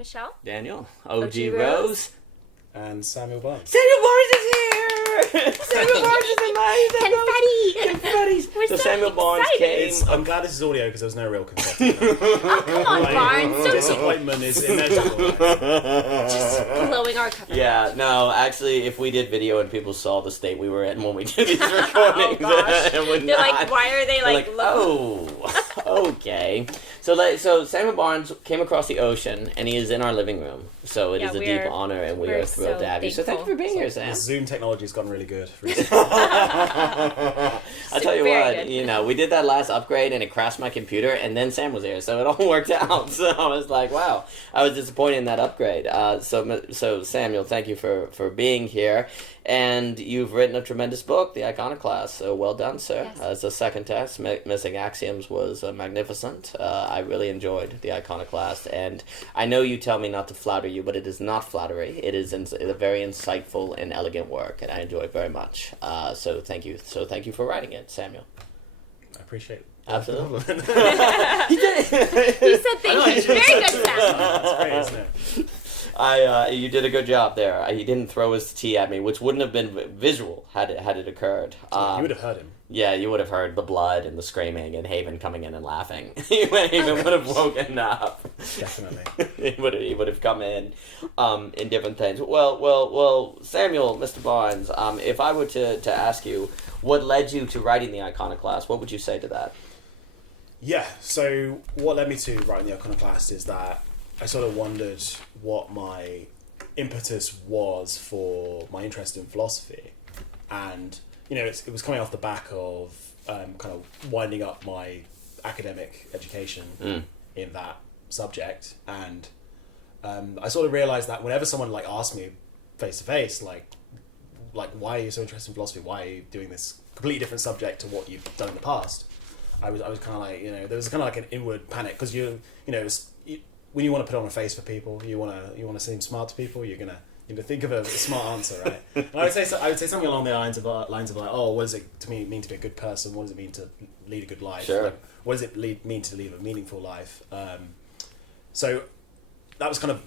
Michelle. Daniel. OG Rose. Rose. And Samuel Barnes. Samuel Barnes is here! Samuel Barnes is amazing! Confetti! So Samuel Barnes came... I'm glad this is audio because there was no real confetti. Oh, come on, Barnes. Don't Disappointment is immeasurable. just blowing our cover. Yeah, no, actually, if we did video and people saw the state we were in when we did these recordings, gosh. it would They're not. like, why are they like, Okay. So Samuel Barnes came across the ocean, and he is in our living room. So it is a deep honor, and we are thrilled to have you. So thank you for being here, Sam. Zoom technology's gotten really good recently. I'll tell you Very what, good. we did that last upgrade, and it crashed my computer, and then Sam was here, so it all worked out. So I was like, wow, I was disappointed in that upgrade. So Samuel, thank you for being here. And you've written a tremendous book, The Iconoclast, so well done, sir. Yes. As the second text, Missing Axioms, was magnificent. I really enjoyed The Iconoclast, and I know you tell me not to flatter you, but it is not flattery. It is a very insightful and elegant work, and I enjoy it very much. So thank you. So thank you for writing it, Samuel. I appreciate it. Absolutely. He said thank you. Very good, Sam. That's great, isn't it? You did a good job there. He didn't throw his tea at me, which wouldn't have been visual had it occurred. You would have heard him. Yeah, you would have heard the blood and the screaming and Haven coming in and laughing. Haven would have woken up. Definitely. he would have come in different things. Well, Samuel, Mr. Barnes, if I were to ask you what led you to writing the Iconoclast, what would you say to that? Yeah, so what led me to writing the Iconoclast is that I sort of wondered what my impetus was for my interest in philosophy. And, it was coming off the back of kind of winding up my academic education in that subject. And I sort of realised that whenever someone asked me face to face, like why are you so interested in philosophy? Why are you doing this completely different subject to what you've done in the past? I was kind of like, there was kind of like an inward panic because when you want to put on a face for people, you want to seem smart to people. You're gonna think of a smart answer, right? And I would say something along the lines of oh, what does it mean to be a good person? What does it mean to lead a good life? Sure. What does it mean to live a meaningful life? So that was kind of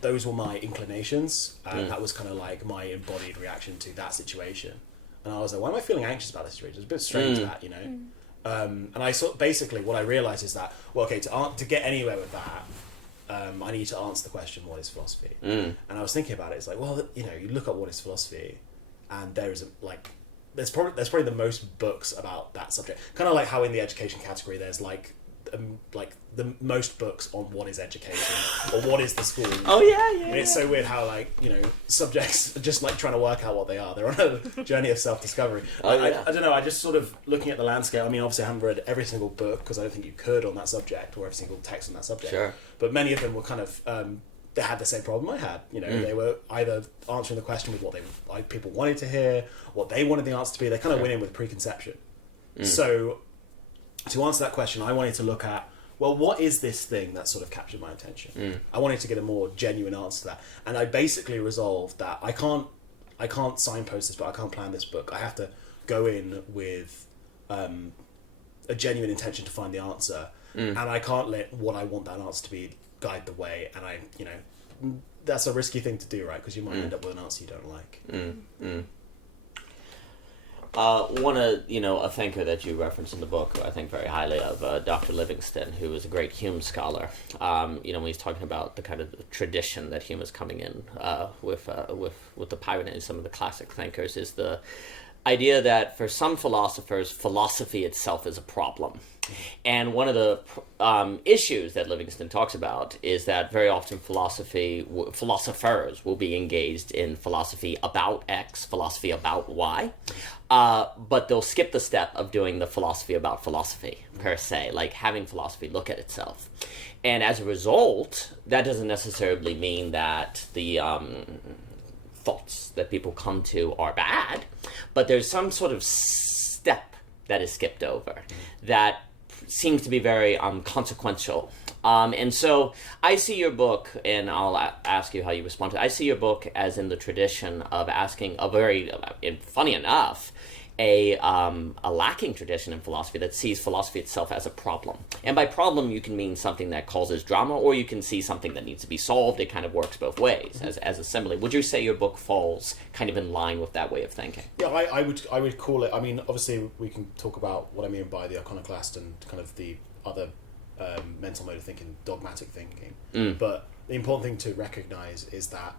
those were my inclinations, and that was kind of like my embodied reaction to that situation. And I was like, why am I feeling anxious about this situation? It's a bit strange that, And I basically what I realized is that, well, okay, to get anywhere with that, I need to answer the question, what is philosophy? And I was thinking about it. It's like, well, you look up what is philosophy, and there's probably the most books about that subject. Kind of like how in the education category there's the most books on what is education or what is the school. Oh yeah. And it's so weird how subjects are just trying to work out what they are. They're on a journey of self-discovery. I don't know. I just sort of looking at the landscape. I mean, obviously I haven't read every single book because I don't think you could on that subject or every single text on that subject. Sure. But many of them were kind of they had the same problem I had. They were either answering the question with what people wanted to hear, what they wanted the answer to be. They kind of went in with preconception. So to answer that question, I wanted to look at, well, what is this thing that sort of captured my attention? I wanted to get a more genuine answer to that. And I basically resolved that I can't signpost this book, I can't plan this book. I have to go in with a genuine intention to find the answer. And I can't let what I want that answer to be guide the way. And that's a risky thing to do, right? Because you might end up with an answer you don't like. A thinker that you reference in the book, who I think very highly of, Dr. Livingston, who is a great Hume scholar. When he's talking about the kind of tradition that Hume is coming in with the Pyrrho and some of the classic thinkers, is the idea that for some philosophers, philosophy itself is a problem. And one of the issues that Livingston talks about is that very often philosophers will be engaged in philosophy about X, philosophy about Y, but they'll skip the step of doing the philosophy about philosophy, per se, like having philosophy look at itself. And as a result, that doesn't necessarily mean that the thoughts that people come to are bad, but there's some sort of step that is skipped over that seems to be very consequential. And so I see your book, and I'll ask you how you respond to it. I see your book as in the tradition of asking a very, funny enough, a lacking tradition in philosophy that sees philosophy itself as a problem. And by problem, you can mean something that causes drama, or you can see something that needs to be solved. It kind of works both ways as a simile. Would you say your book falls kind of in line with that way of thinking? Yeah, I would call it. I mean, obviously, we can talk about what I mean by the iconoclast and kind of the other mental mode of thinking, dogmatic thinking. But the important thing to recognise is that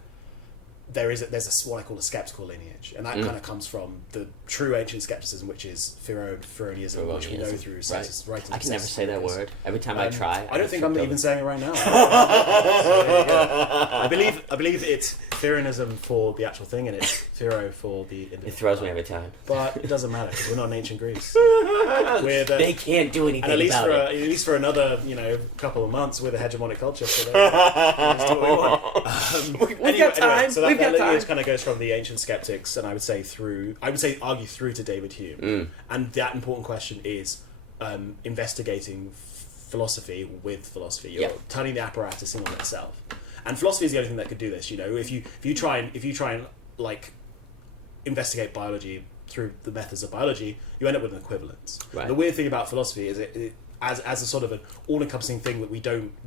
there's what I call a skeptical lineage, and that kind of comes from the true ancient skepticism, which is Pyrrhonism, which we know through Sextus. Right. I can never say that word. Every time I try, I don't think I'm even saying it right now. I believe it's Pyrrhonism for the actual thing, and it's Pyrrho for the individual. It throws me every time. But it doesn't matter because we're not in ancient Greece. They can't do anything about it. At least for another couple of months, we're the hegemonic culture. So let's do what we want. We've got time. So that lineage kind of goes from the ancient skeptics, and I would say argue through to David Hume. And that important question is investigating philosophy with philosophy. You're turning the apparatus in on itself. And philosophy is the only thing that could do this. If you try and like investigate biology through the methods of biology, you end up with an equivalence. Right. The weird thing about philosophy is it as a sort of an all-encompassing thing that we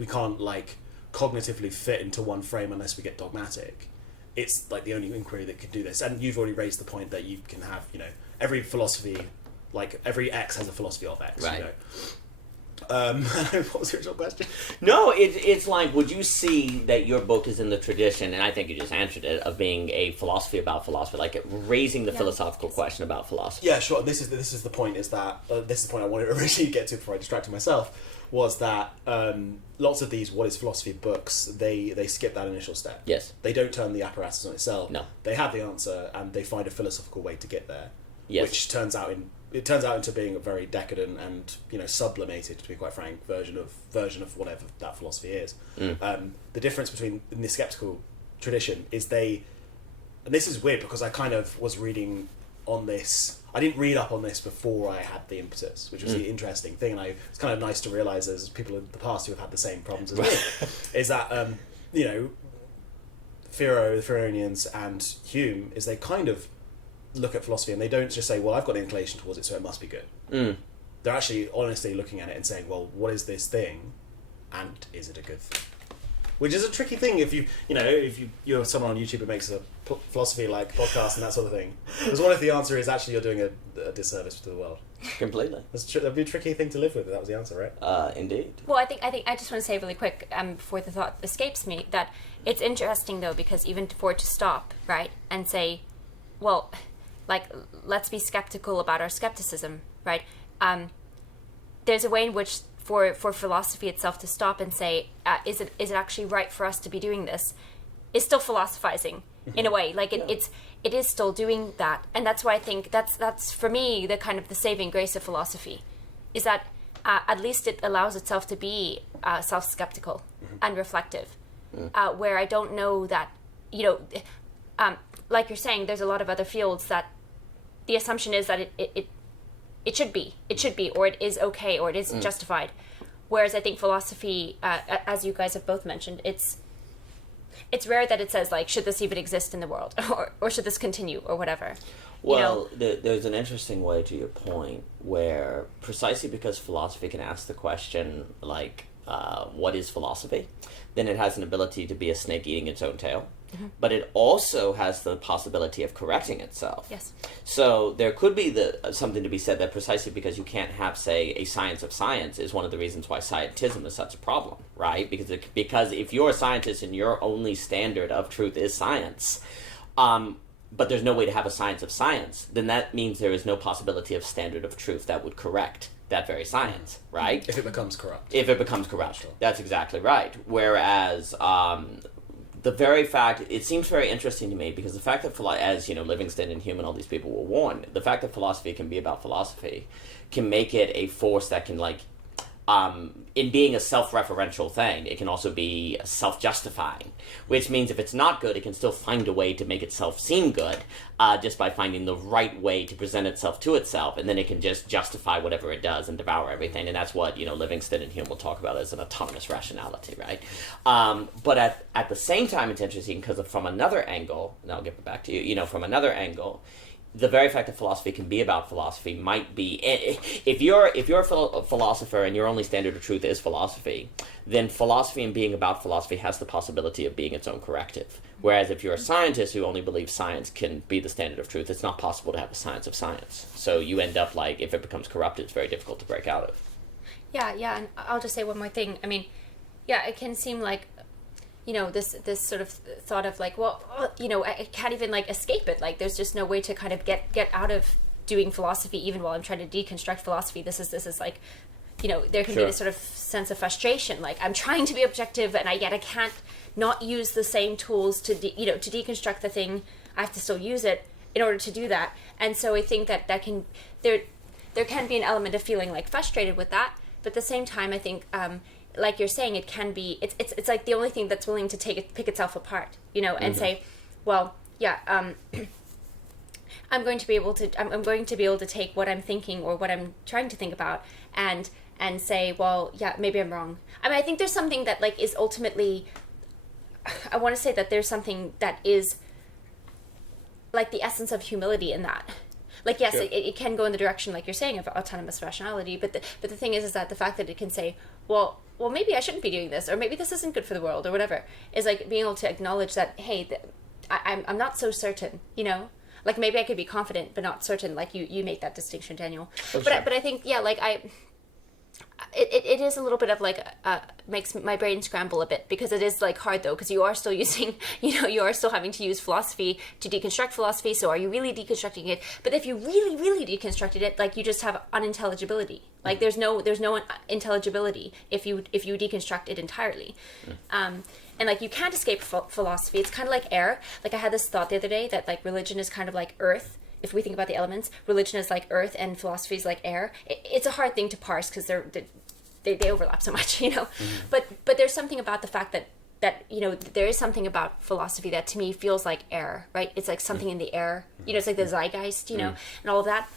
can't like cognitively fit into one frame unless we get dogmatic. It's like the only inquiry that could do this. And you've already raised the point that you can have, every philosophy, like every X has a philosophy of X. Right. What was the original question? No, it's like, would you see that your book is in the tradition, and I think you just answered it, of being a philosophy about philosophy, like raising the philosophical question about philosophy? Yeah, sure. This is the point. Is that this is the point I wanted to originally get to before I distracted myself? Was that lots of these what is philosophy books, they skip that initial step. Yes. They don't turn the apparatus on itself. No. They have the answer and they find a philosophical way to get there. Yes. Which turns out into being a very decadent and sublimated, to be quite frank, version of whatever that philosophy is. The difference between in the skeptical tradition is and this is weird because I kind of was reading on this. I didn't read up on this before I had the impetus, which was the interesting thing, and it's kind of nice to realise there's people in the past who have had the same problems as me. Is that Pyrrho, the Pyrrhonians, and Hume is they kind of look at philosophy and they don't just say, well, I've got an inclination towards it, so it must be good. They're actually honestly looking at it and saying, well, what is this thing, and is it a good thing? Which is a tricky thing if you're someone on YouTube who makes a philosophy like podcast and that sort of thing. Because what if the answer is actually you're doing a disservice to the world? Completely. That'd be a tricky thing to live with if that was the answer, right? Indeed. Well, I think I just want to say really quick before the thought escapes me that it's interesting though because even for it to stop, right, and say, well, like let's be skeptical about our skepticism, right? There's a way in which for philosophy itself to stop and say, is it actually right for us to be doing this? Is still philosophizing in a way, like it is still doing that, and that's why I think that's for me the kind of the saving grace of philosophy, is that at least it allows itself to be self-skeptical and reflective, where I don't know that like you're saying, there's a lot of other fields that the assumption is that it should be, or it is okay, or it is justified. Whereas I think philosophy, as you guys have both mentioned, it's rare that it says like, should this even exist in the world, or should this continue, or whatever. Well, there's an interesting way to your point where precisely because philosophy can ask the question like, what is philosophy? Then it has an ability to be a snake eating its own tail. But it also has the possibility of correcting itself. Yes. So there could be something to be said that precisely because you can't have, say, a science of science is one of the reasons why scientism is such a problem, right? Because if you're a scientist and your only standard of truth is science, but there's no way to have a science of science, then that means there is no possibility of standard of truth that would correct that very science, right? If it becomes corrupt. Sure. That's exactly right. Whereas the very fact, it seems very interesting to me because the fact that, as Livingston and Hume and all these people were warned, the fact that philosophy can be about philosophy can make it a force that can in being a self-referential thing, it can also be self-justifying, which means if it's not good, it can still find a way to make itself seem good just by finding the right way to present itself to itself, and then it can just justify whatever it does and devour everything, and that's what Livingston and Hume will talk about as an autonomous rationality, right? But at the same time, it's interesting because from another angle, and I'll get back to you, from another angle, the very fact that philosophy can be about philosophy might be, if you're a philosopher and your only standard of truth is philosophy, then philosophy and being about philosophy has the possibility of being its own corrective. Whereas if you're a scientist who only believes science can be the standard of truth, it's not possible to have a science of science. So you end up like, if it becomes corrupted, it's very difficult to break out of. Yeah, and I'll just say one more thing. I mean, yeah, it can seem like, this sort of thought of like, well, I can't even like escape it. Like, there's just no way to kind of get out of doing philosophy, even while I'm trying to deconstruct philosophy. This is like, there can be this sort of sense of frustration. Like, I'm trying to be objective, and yet I can't not use the same tools to deconstruct the thing. I have to still use it in order to do that. And so I think that there can be an element of feeling like frustrated with that. But at the same time, I think, like you're saying, it can be, it's like the only thing that's willing to pick itself apart, and say, well, yeah, I'm going to be able to take what I'm thinking or what I'm trying to think about and say, well, yeah, maybe I'm wrong. I mean, I think there's something that like is ultimately, I want to say that there's something that is like the essence of humility in that. Like, yes, it can go in the direction, like you're saying, of autonomous rationality, but the thing is that the fact that it can say, well, maybe I shouldn't be doing this, or maybe this isn't good for the world, or whatever, is like being able to acknowledge that, hey, I'm not so certain, Like, maybe I could be confident, but not certain, like you make that distinction, Daniel. Oh, but I think, yeah, like it is a little bit of like makes my brain scramble a bit, because it is like hard though, because you are still using, you are still having to use philosophy to deconstruct philosophy. So are you really deconstructing it? But if you really, really deconstructed it, like, you just have unintelligibility. Like, there's no intelligibility if you deconstruct it entirely. And like, you can't escape philosophy. It's kind of like air. Like, I had this thought the other day that like religion is kind of like earth. If we think about the elements, religion is like earth and philosophy is like air. It's a hard thing to parse because they overlap so much, But there's something about the fact that there is something about philosophy that to me feels like air, right? It's like something in the air, it's like the zeitgeist, and all of that.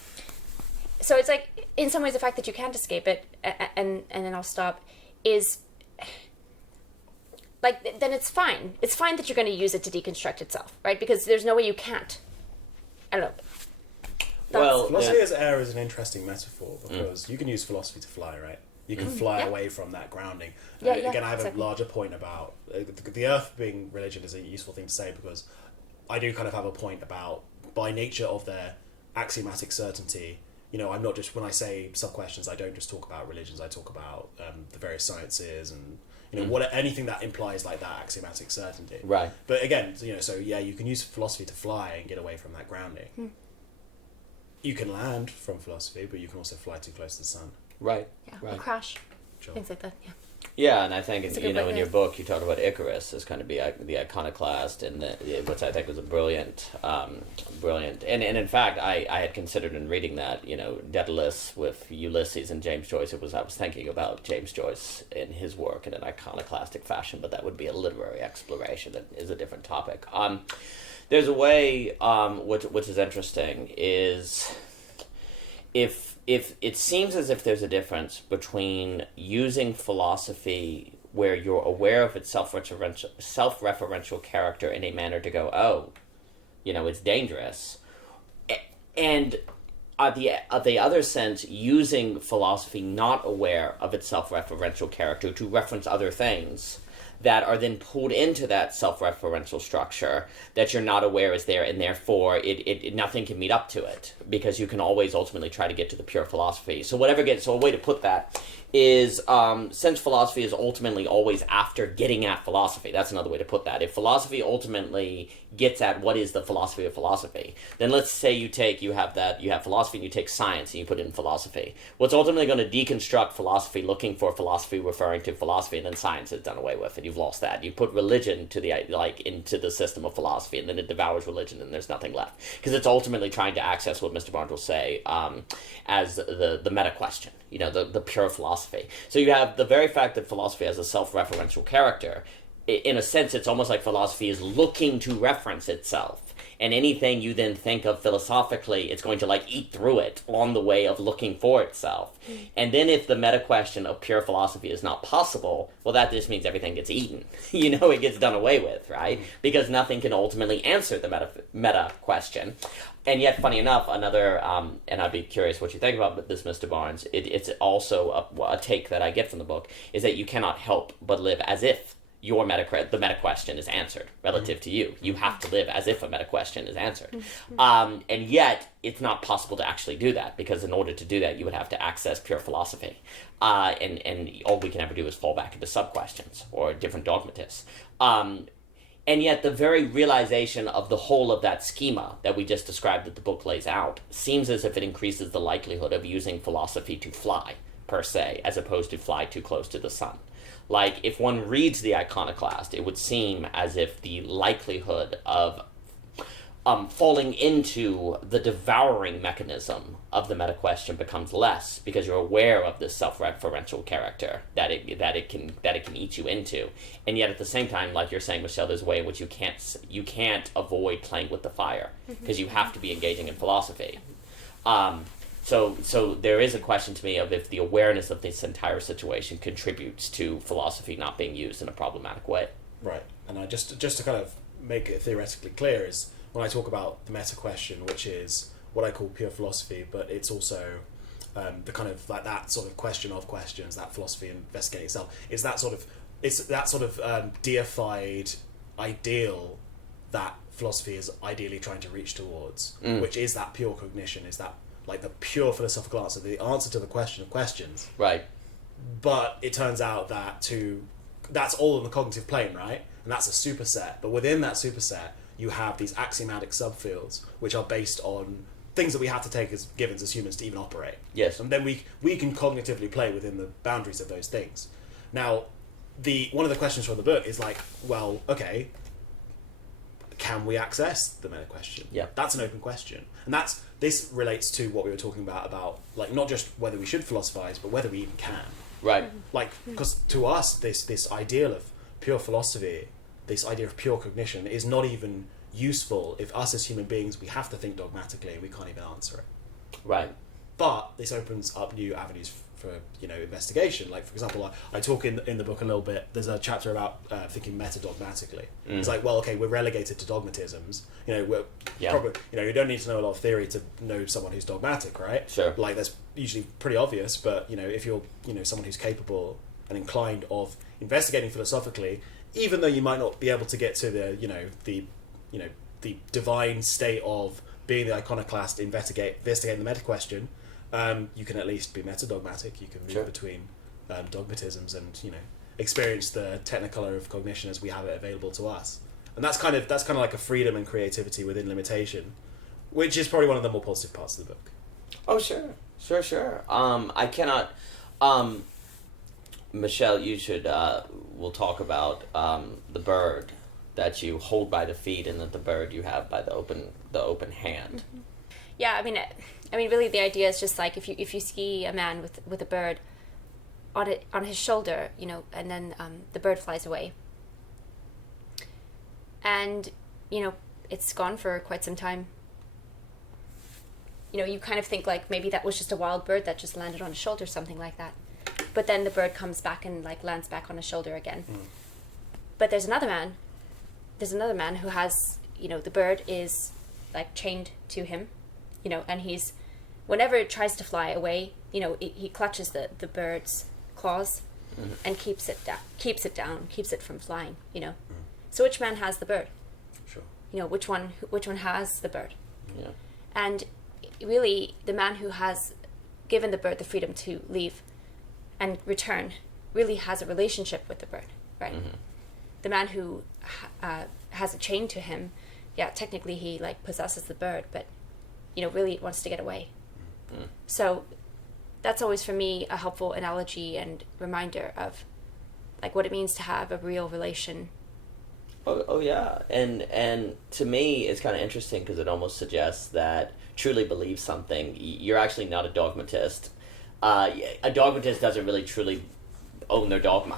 So it's like, in some ways, the fact that you can't escape it, and then I'll stop, is like, then it's fine. It's fine that you're going to use it to deconstruct itself, right? Because there's no way you can't. I don't know. Philosophy as air is an interesting metaphor, because you can use philosophy to fly, right? You can fly away from that grounding. Again, I have a larger point about the earth being religion is a useful thing to say, because I do kind of have a point about, by nature of their axiomatic certainty, I'm not just, when I say sub-questions, I don't just talk about religions, I talk about the various sciences and anything that implies like that axiomatic certainty. Right. But again, so yeah, you can use philosophy to fly and get away from that grounding. You can land from philosophy, but you can also fly too close to the sun. Right. Yeah, right. or crash. Sure. Things like that, yeah. Yeah, and I think in point, your book you talk about Icarus as kind of the iconoclast, and which I think was a brilliant, and in fact I had considered in reading that Daedalus with Ulysses and James Joyce. I was thinking about James Joyce in his work in an iconoclastic fashion, but that would be a literary exploration. That is a different topic. There's a way which is interesting is if it seems as if there's a difference between using philosophy where you're aware of its self-referential character in a manner to go, it's dangerous, and the other sense, using philosophy not aware of its self-referential character to reference other things that are then pulled into that self-referential structure that you're not aware is there, and therefore it nothing can meet up to it, because you can always ultimately try to get to the pure philosophy. So a way to put that is, since philosophy is ultimately always after getting at philosophy, that's another way to put that. If philosophy ultimately gets at what is the philosophy of philosophy, then let's say you have philosophy and you take science and you put it in philosophy. What's ultimately going to deconstruct philosophy, looking for philosophy referring to philosophy, and then science is done away with, and you've lost that. You put religion into the system of philosophy, and then it devours religion, and there's nothing left, because it's ultimately trying to access what Mr. Barnes will say as the meta question, the pure philosophy. So you have the very fact that philosophy has a self-referential character. In a sense, it's almost like philosophy is looking to reference itself, and anything you then think of philosophically, it's going to like eat through it on the way of looking for itself. And then if the meta question of pure philosophy is not possible, well, that just means everything gets eaten. It gets done away with, right? Because nothing can ultimately answer the meta question. And yet, funny enough, another, and I'd be curious what you think about this, Mr. Barnes, it's also a take that I get from the book, is that you cannot help but live as if the meta question is answered relative to you. You have to live as if a meta question is answered. And yet, it's not possible to actually do that, because in order to do that, you would have to access pure philosophy. And all we can ever do is fall back into sub-questions or different dogmatists. And yet the very realization of the whole of that schema that we just described that the book lays out seems as if it increases the likelihood of using philosophy to fly, per se, as opposed to fly too close to the sun. Like, if one reads the Iconoclast, it would seem as if the likelihood of falling into the devouring mechanism of the meta question becomes less, because you're aware of this self-referential character that it can eat you into. And yet at the same time, like you're saying, Michelle, there's a way in which you can't avoid playing with the fire, because you have to be engaging in philosophy. So there is a question to me of if the awareness of this entire situation contributes to philosophy not being used in a problematic way. Right. And I just to kind of make it theoretically clear, is when I talk about the meta question, which is what I call pure philosophy, but it's also the kind of like that sort of question of questions, that philosophy investigating itself. It's that sort of deified ideal that philosophy is ideally trying to reach towards, which is that pure cognition, is that like the pure philosophical answer, the answer to the question of questions. Right. But it turns out that's all in the cognitive plane, right? And that's a superset. But within that superset, you have these axiomatic subfields, which are based on things that we have to take as givens as humans to even operate. Yes. And then we can cognitively play within the boundaries of those things. Now, one of the questions from the book is like, well, okay, can we access the meta question? Yeah. That's an open question. And this relates to what we were talking about like not just whether we should philosophize, but whether we even can. Right. Like, because to us, this ideal of pure philosophy, this idea of pure cognition is not even useful if us as human beings, we have to think dogmatically and we can't even answer it. Right. But this opens up new avenues for investigation. Like, for example, I talk in the book a little bit, there's a chapter about thinking meta-dogmatically. It's like, well, okay, we're relegated to dogmatisms. We're probably, you don't need to know a lot of theory to know someone who's dogmatic, right? Sure. Like, that's usually pretty obvious, but, if you're, someone who's capable and inclined of investigating philosophically, even though you might not be able to get to the divine state of being the iconoclast, investigating the meta question, you can at least be meta-dogmatic. You can move between dogmatisms and experience the technicolor of cognition as we have it available to us. And that's kind of like a freedom and creativity within limitation, which is probably one of the more positive parts of the book. Oh, sure. I cannot. Michelle, you should. We'll talk about the bird that you hold by the feet, and that the bird you have by the open hand. Mm-hmm. Yeah, I mean, really, the idea is just like if you see a man with a bird on his shoulder, and then the bird flies away, and it's gone for quite some time. You kind of think like maybe that was just a wild bird that just landed on his shoulder, something like that. But then the bird comes back and like lands back on his shoulder again. But there's another man who has, the bird is like chained to him, and he's, whenever it tries to fly away, he clutches the bird's claws and keeps it down, keeps it from flying, So which man has the bird? Sure. Which one has the bird? Yeah. And really, the man who has given the bird the freedom to leave and return really has a relationship with the bird, right? The man who has a chain to him, technically he like possesses the bird, but really wants to get away. So that's always for me a helpful analogy and reminder of like what it means to have a real relation. Oh yeah, and to me it's kind of interesting because it almost suggests that truly believe something, you're actually not a dogmatist. A dogmatist doesn't really truly own their dogma.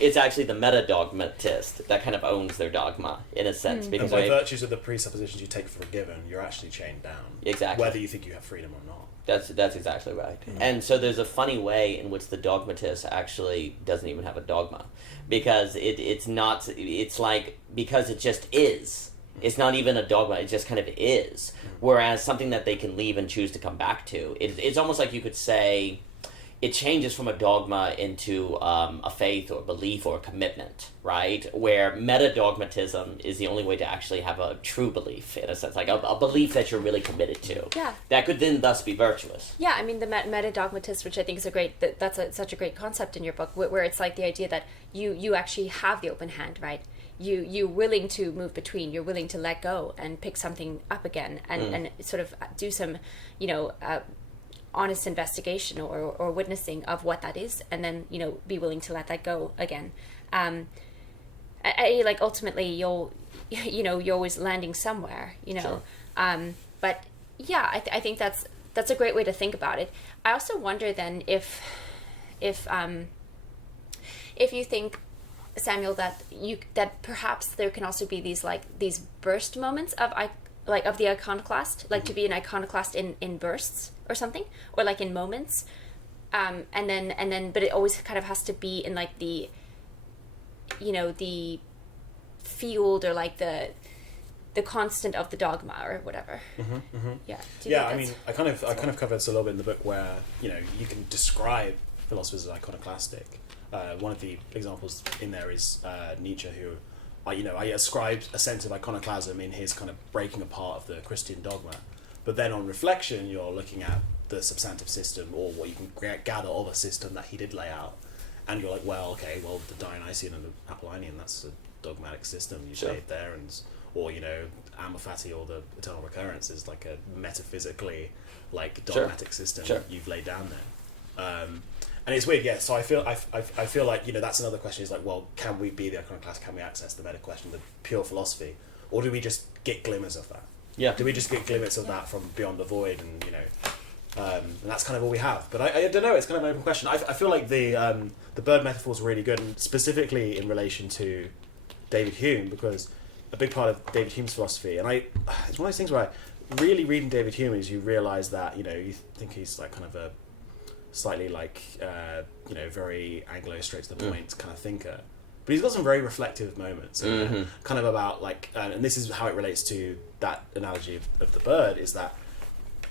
It's actually the meta-dogmatist that kind of owns their dogma, in a sense. Because and by virtues of the presuppositions you take for a given, you're actually chained down. Exactly. Whether you think you have freedom or not. That's exactly right. And so there's a funny way in which the dogmatist actually doesn't even have a dogma. Because it's like, because it just is. It's not even a dogma, it just kind of is. Whereas something that they can leave and choose to come back to, it's almost like you could say, it changes from a dogma into a faith or belief or a commitment, right? Where meta-dogmatism is the only way to actually have a true belief, in a sense, like a belief that you're really committed to. Yeah. That could then thus be virtuous. Yeah, I mean, the meta-dogmatist, which I think is such a great concept in your book, where it's like the idea that you actually have the open hand, right? You're willing to move between, you're willing to let go and pick something up again and sort of do some, honest investigation or witnessing of what that is, and then be willing to let that go again. Like ultimately you're always landing somewhere, Sure. But yeah, I think that's a great way to think about it. I also wonder then if you think, Samuel, that perhaps there can also be these burst moments of the iconoclast, like to be an iconoclast in bursts or something, or like in moments, and then but it always kind of has to be in like the field, or like the constant of the dogma or whatever. Yeah. I mean, I kind of covered this a little bit in the book, where you can describe philosophers as iconoclastic. One of the examples in there is Nietzsche, who I ascribed a sense of iconoclasm in his kind of breaking apart of the Christian dogma. But then on reflection, you're looking at the substantive system, or what you can gather of a system that he did lay out, and you're like, the Dionysian and the Apollonian, that's a dogmatic system you've Sure. made there, or Amor Fati, or the eternal recurrence, is like a metaphysically dogmatic system Sure. you've laid down there. And it's weird, yeah. So I feel like that's another question. Is like, well, can we be the iconoclast? Can we access the meta question, the pure philosophy, or do we just get glimmers of that? Yeah. Do we just get glimmers of that from beyond the void, and and that's kind of all we have? But I don't know. It's kind of an open question. I feel like the bird metaphor is really good, and specifically in relation to David Hume, because a big part of David Hume's philosophy, and it's one of those things where really reading David Hume is you realise that you think he's like kind of a slightly very Anglo, straight to the point kind of thinker, but he's got some very reflective moments, kind of about and this is how it relates to that analogy of the bird, is that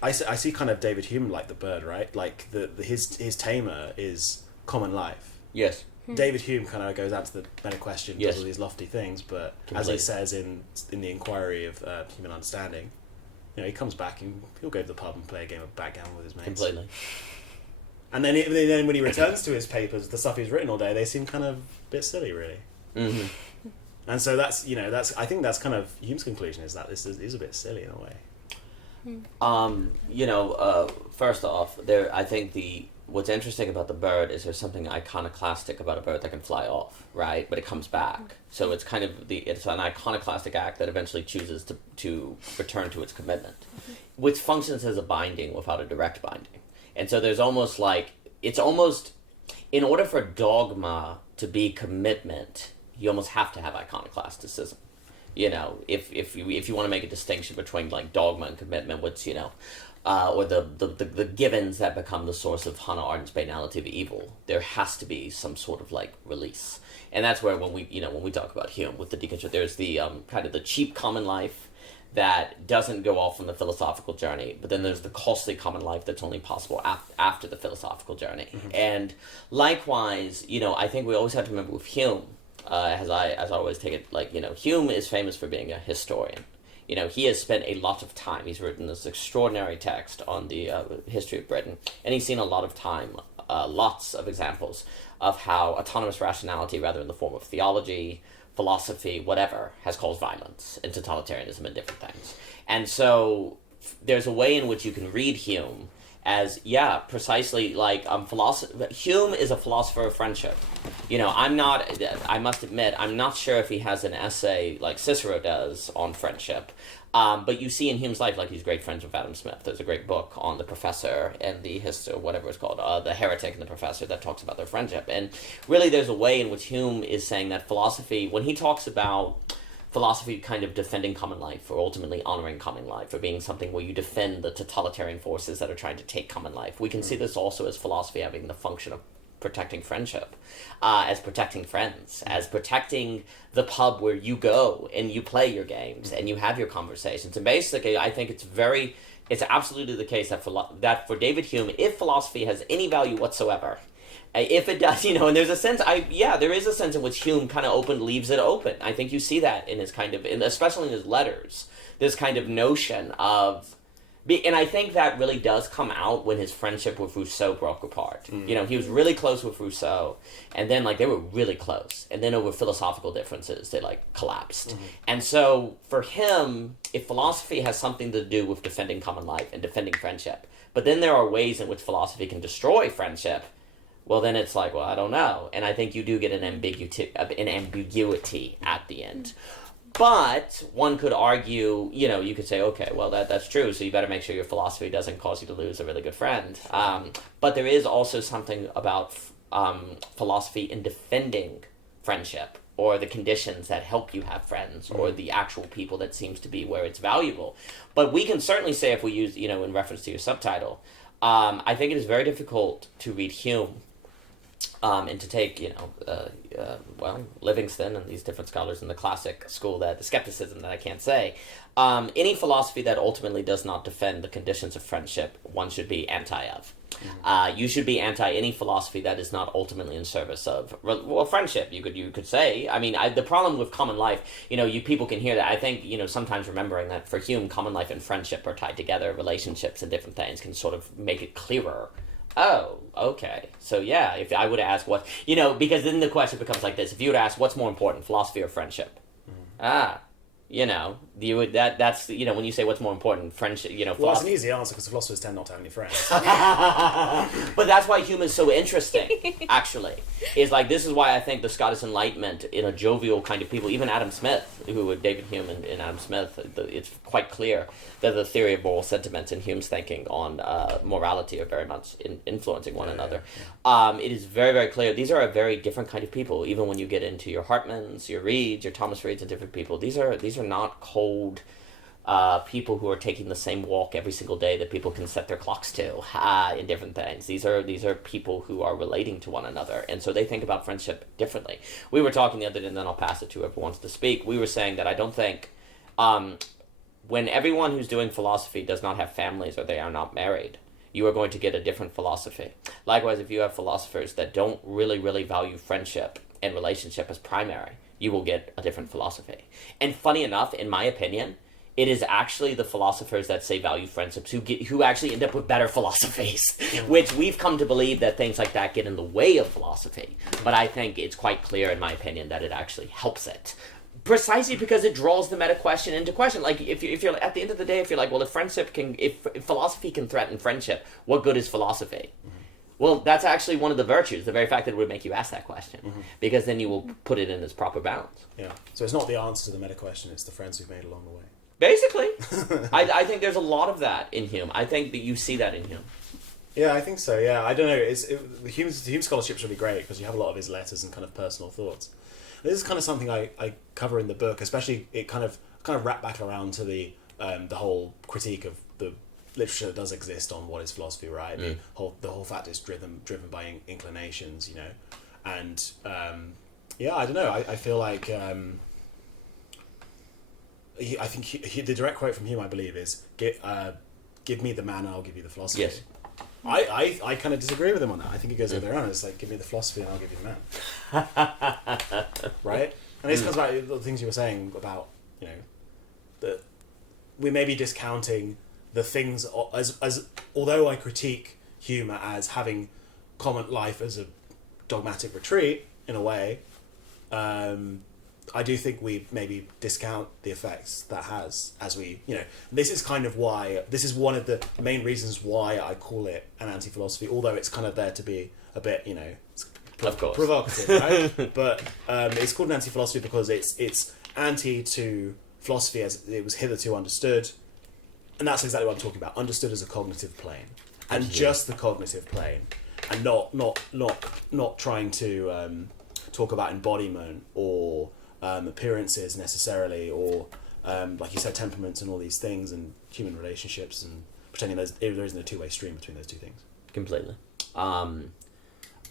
I see kind of David Hume like the bird, right? Like his tamer is common life. Yes. David Hume kind of goes out to the meta question, Yes. does all these lofty things, but Completely. as he says in the Inquiry of Human Understanding, he comes back and he'll go to the pub and play a game of backgammon with his mates. Completely. And then when he returns to his papers, the stuff he's written all day, they seem kind of a bit silly, really. Mm-hmm. And so that's I think that's kind of Hume's conclusion, is that this is a bit silly in a way. First off, I think what's interesting about the bird is there's something iconoclastic about a bird that can fly off, right? But it comes back. So it's kind of it's an iconoclastic act that eventually chooses to return to its commitment, which functions as a binding without a direct binding. And so there's almost in order for dogma to be commitment, you almost have to have iconoclasticism. If you want to make a distinction between like dogma and commitment, which or the givens that become the source of Hannah Arendt's banality of evil, there has to be some sort of release. And that's where when we talk about Hume with the deconstruct, there's the kind of the cheap common life that doesn't go off on the philosophical journey, but then there's the costly common life that's only possible after the philosophical journey. And likewise, I think we always have to remember with Hume, as I always take it, Hume is famous for being a historian. He has spent a lot of time. He's written this extraordinary text on the history of Britain, and he's seen a lot of time, lots of examples of how autonomous rationality, rather in the form of theology, philosophy, whatever, has caused violence and totalitarianism and different things. And so there's a way in which you can read Hume as, yeah, precisely like Hume is a philosopher of friendship. You know, I must admit, I'm not sure if he has an essay like Cicero does on friendship. But you see in Hume's life, like, he's great friends with Adam Smith. There's a great book on the professor and the history, whatever it's called, the heretic and the professor, that talks about their friendship. And really there's a way in which Hume is saying that philosophy, when he talks about philosophy kind of defending common life, or ultimately honoring common life, or being something where you defend the totalitarian forces that are trying to take common life, we can see this also as philosophy having the function of protecting friendship, as protecting friends, as protecting the pub where you go and you play your games and you have your conversations. And basically, I think it's absolutely the case that for David Hume, if philosophy has any value whatsoever, if it does, and there's a sense, there is a sense in which Hume kind of leaves it open. I think you see that in his especially in his letters, this kind of notion of, and I think that really does come out when his friendship with Rousseau broke apart. He was really close with Rousseau, and then they were really close, and then over philosophical differences they collapsed. And so for him, if philosophy has something to do with defending common life and defending friendship, but then there are ways in which philosophy can destroy friendship, well, then it's I don't know. And I think you do get an ambiguity at the end. But one could argue, you could say, okay, well, that's true, so you better make sure your philosophy doesn't cause you to lose a really good friend. But there is also something about philosophy in defending friendship, or the conditions that help you have friends, or the actual people that seems to be where it's valuable. But we can certainly say, if we use, in reference to your subtitle, I think it is very difficult to read Hume and to take, Livingston and these different scholars in the classic school, the skepticism that I can't say, any philosophy that ultimately does not defend the conditions of friendship, one should be anti of. You should be anti any philosophy that is not ultimately in service of, friendship, you could say. I mean, the problem with common life, you people can hear that. I think, sometimes remembering that for Hume, common life and friendship are tied together, relationships and different things can sort of make it clearer. Oh, okay. So yeah, if I would ask because then the question becomes like this: if you would ask, what's more important, philosophy or friendship? That's when you say what's more important, friendship. Well, it's an easy answer because philosophers tend not to have any friends. But that's why Hume is so interesting. Actually, is this is why I think the Scottish Enlightenment, in a jovial kind of people, even Adam Smith, David Hume and Adam Smith, it's quite clear that the theory of moral sentiments and Hume's thinking on morality are very much influencing one another. Yeah. It is very, very clear. These are a very different kind of people. Even when you get into your Hartmans, your Reeds, your Thomas Reeds, and different people, these are not cold people who are taking the same walk every single day that people can set their clocks to in different things. These are people who are relating to one another, and so they think about friendship differently. We were talking the other day, and then I'll pass it to whoever wants to speak. We were saying that I don't think when everyone who's doing philosophy does not have families or they are not married, you are going to get a different philosophy. Likewise, if you have philosophers that don't really, really value friendship and relationship as primary, you will get a different philosophy. And funny enough, in my opinion, it is actually the philosophers that say value friendships who actually end up with better philosophies, which we've come to believe that things like that get in the way of philosophy. But I think it's quite clear, in my opinion, that it actually helps it. Precisely because it draws the meta question into question. If you're at the end of the day, if you're if philosophy can threaten friendship, what good is philosophy? Well, that's actually one of the virtues, the very fact that it would make you ask that question, because then you will put it in its proper balance. Yeah. So it's not the answer to the meta question, it's the friends we've made along the way. Basically. I think there's a lot of that in Hume. I think that you see that in Hume. Yeah, I think so, yeah. I don't know, Hume scholarship's really great because you have a lot of his letters and kind of personal thoughts. This is kind of something I cover in the book, especially it kind of wrap back around to the whole critique of the literature that does exist on what is philosophy, right? The whole fact it's driven by inclinations, and I don't know. I feel like I think the direct quote from Hume, I believe, is "Give me the man, and I'll give you the philosophy." Yes. I kind of disagree with him on that. I think it goes the other way around. It's give me the philosophy, and I'll give you the man. Right? And this comes back to the things you were saying about that we may be discounting the things as although I critique Hume as having common life as a dogmatic retreat in a way, I do think we maybe discount the effects that has as we, this is kind of why, this is one of the main reasons why I call it an anti-philosophy, although it's kind of there to be a bit, of course, provocative, right? But it's called an anti-philosophy because it's anti to philosophy as it was hitherto understood, and that's exactly what I'm talking about. Understood as a cognitive plane, and just the cognitive plane, and not trying to talk about embodiment or appearances necessarily, or like you said, temperaments and all these things, and human relationships, and pretending there isn't a two-way stream between those two things. Completely.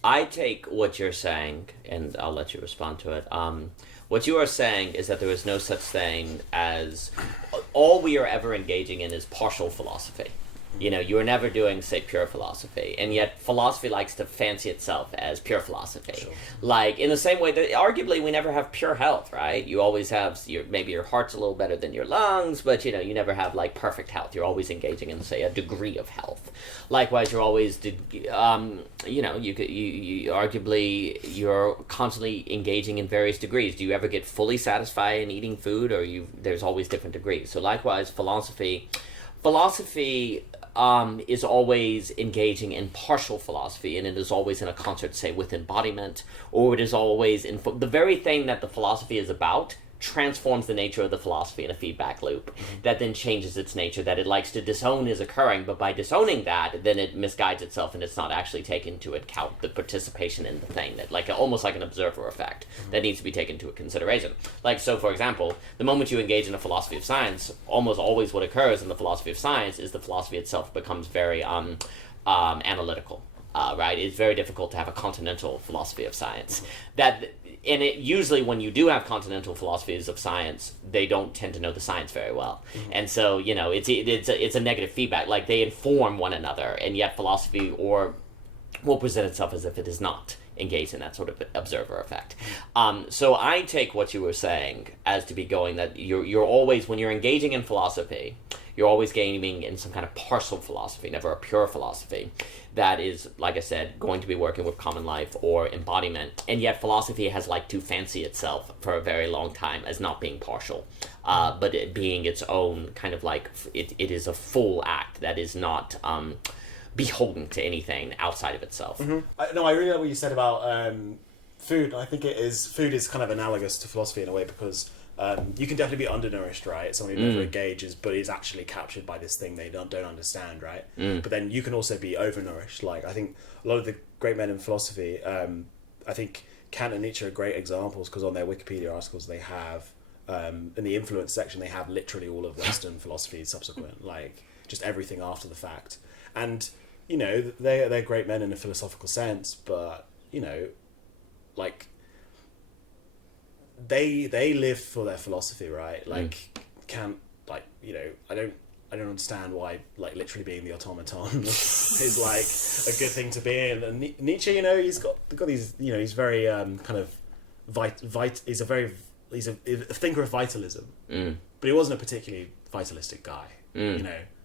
I take what you're saying, and I'll let you respond to it. What you are saying is that there is no such thing as... All we are ever engaging in is partial philosophy. You are never doing, say, pure philosophy, and yet philosophy likes to fancy itself as pure philosophy. Sure. Like, in the same way that, arguably, we never have pure health, right? You always have, maybe your heart's a little better than your lungs, but, you never have, like, perfect health. You're always engaging in, say, a degree of health. Likewise, you're always, arguably, you're constantly engaging in various degrees. Do you ever get fully satisfied in eating food, or there's always different degrees? So, likewise, philosophy is always engaging in partial philosophy, and it is always in a concert, say, with embodiment, or it is always in... the very thing that the philosophy is about transforms the nature of the philosophy in a feedback loop that then changes its nature, that it likes to disown is occurring, but by disowning that, then it misguides itself, and it's not actually taken into account the participation in the thing, that almost like an observer effect that needs to be taken into consideration. Like, so for example, the moment you engage in a philosophy of science, almost always what occurs in the philosophy of science is the philosophy itself becomes very analytical. Right? It's very difficult to have a continental philosophy of science. And it usually, when you do have continental philosophies of science, they don't tend to know the science very well. Mm-hmm. And so, it's a negative feedback. Like, they inform one another, and yet philosophy will present itself as if it is not engaged in that sort of observer effect. So I take what you were saying as to be going that you're always, when you're engaging in philosophy, you're always gaming in some kind of partial philosophy, never a pure philosophy. That is, like I said, going to be working with common life or embodiment. And yet philosophy has liked to fancy itself for a very long time as not being partial, but it being its own kind of like, it is a full act that is not beholden to anything outside of itself. Mm-hmm. I really like what you said about food. I think food is kind of analogous to philosophy in a way, because you can definitely be undernourished, right? Someone who never engages, but is actually captured by this thing they don't understand, right? But then you can also be overnourished. Like, I think a lot of the great men in philosophy, I think Kant and Nietzsche are great examples, because on their Wikipedia articles they have, in the influence section, they have literally all of Western philosophy subsequent, like just everything after the fact. And, they're great men in a philosophical sense, but, like... They live for their philosophy, right? Like, Kant, like, I don't understand why, like, literally being the automaton is like a good thing to be in. And Nietzsche, he's got these, he's very kind of he's a thinker of vitalism, but he wasn't a particularly vitalistic guy,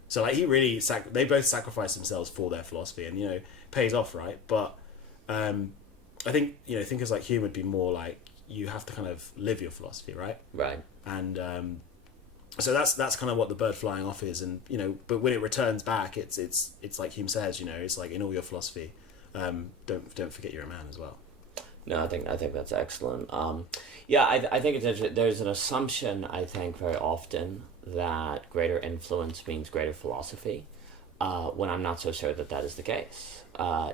So like, he really they both sacrificed themselves for their philosophy, and pays off, right? But I think thinkers like Hume would be more like, you have to kind of live your philosophy, right? Right. And so that's kind of what the bird flying off is, and but when it returns back, it's like Hume says, it's like, in all your philosophy, don't forget you're a man as well. No, I think that's excellent. I think there's an assumption, I think, very often that greater influence means greater philosophy, when I'm not so sure that is the case.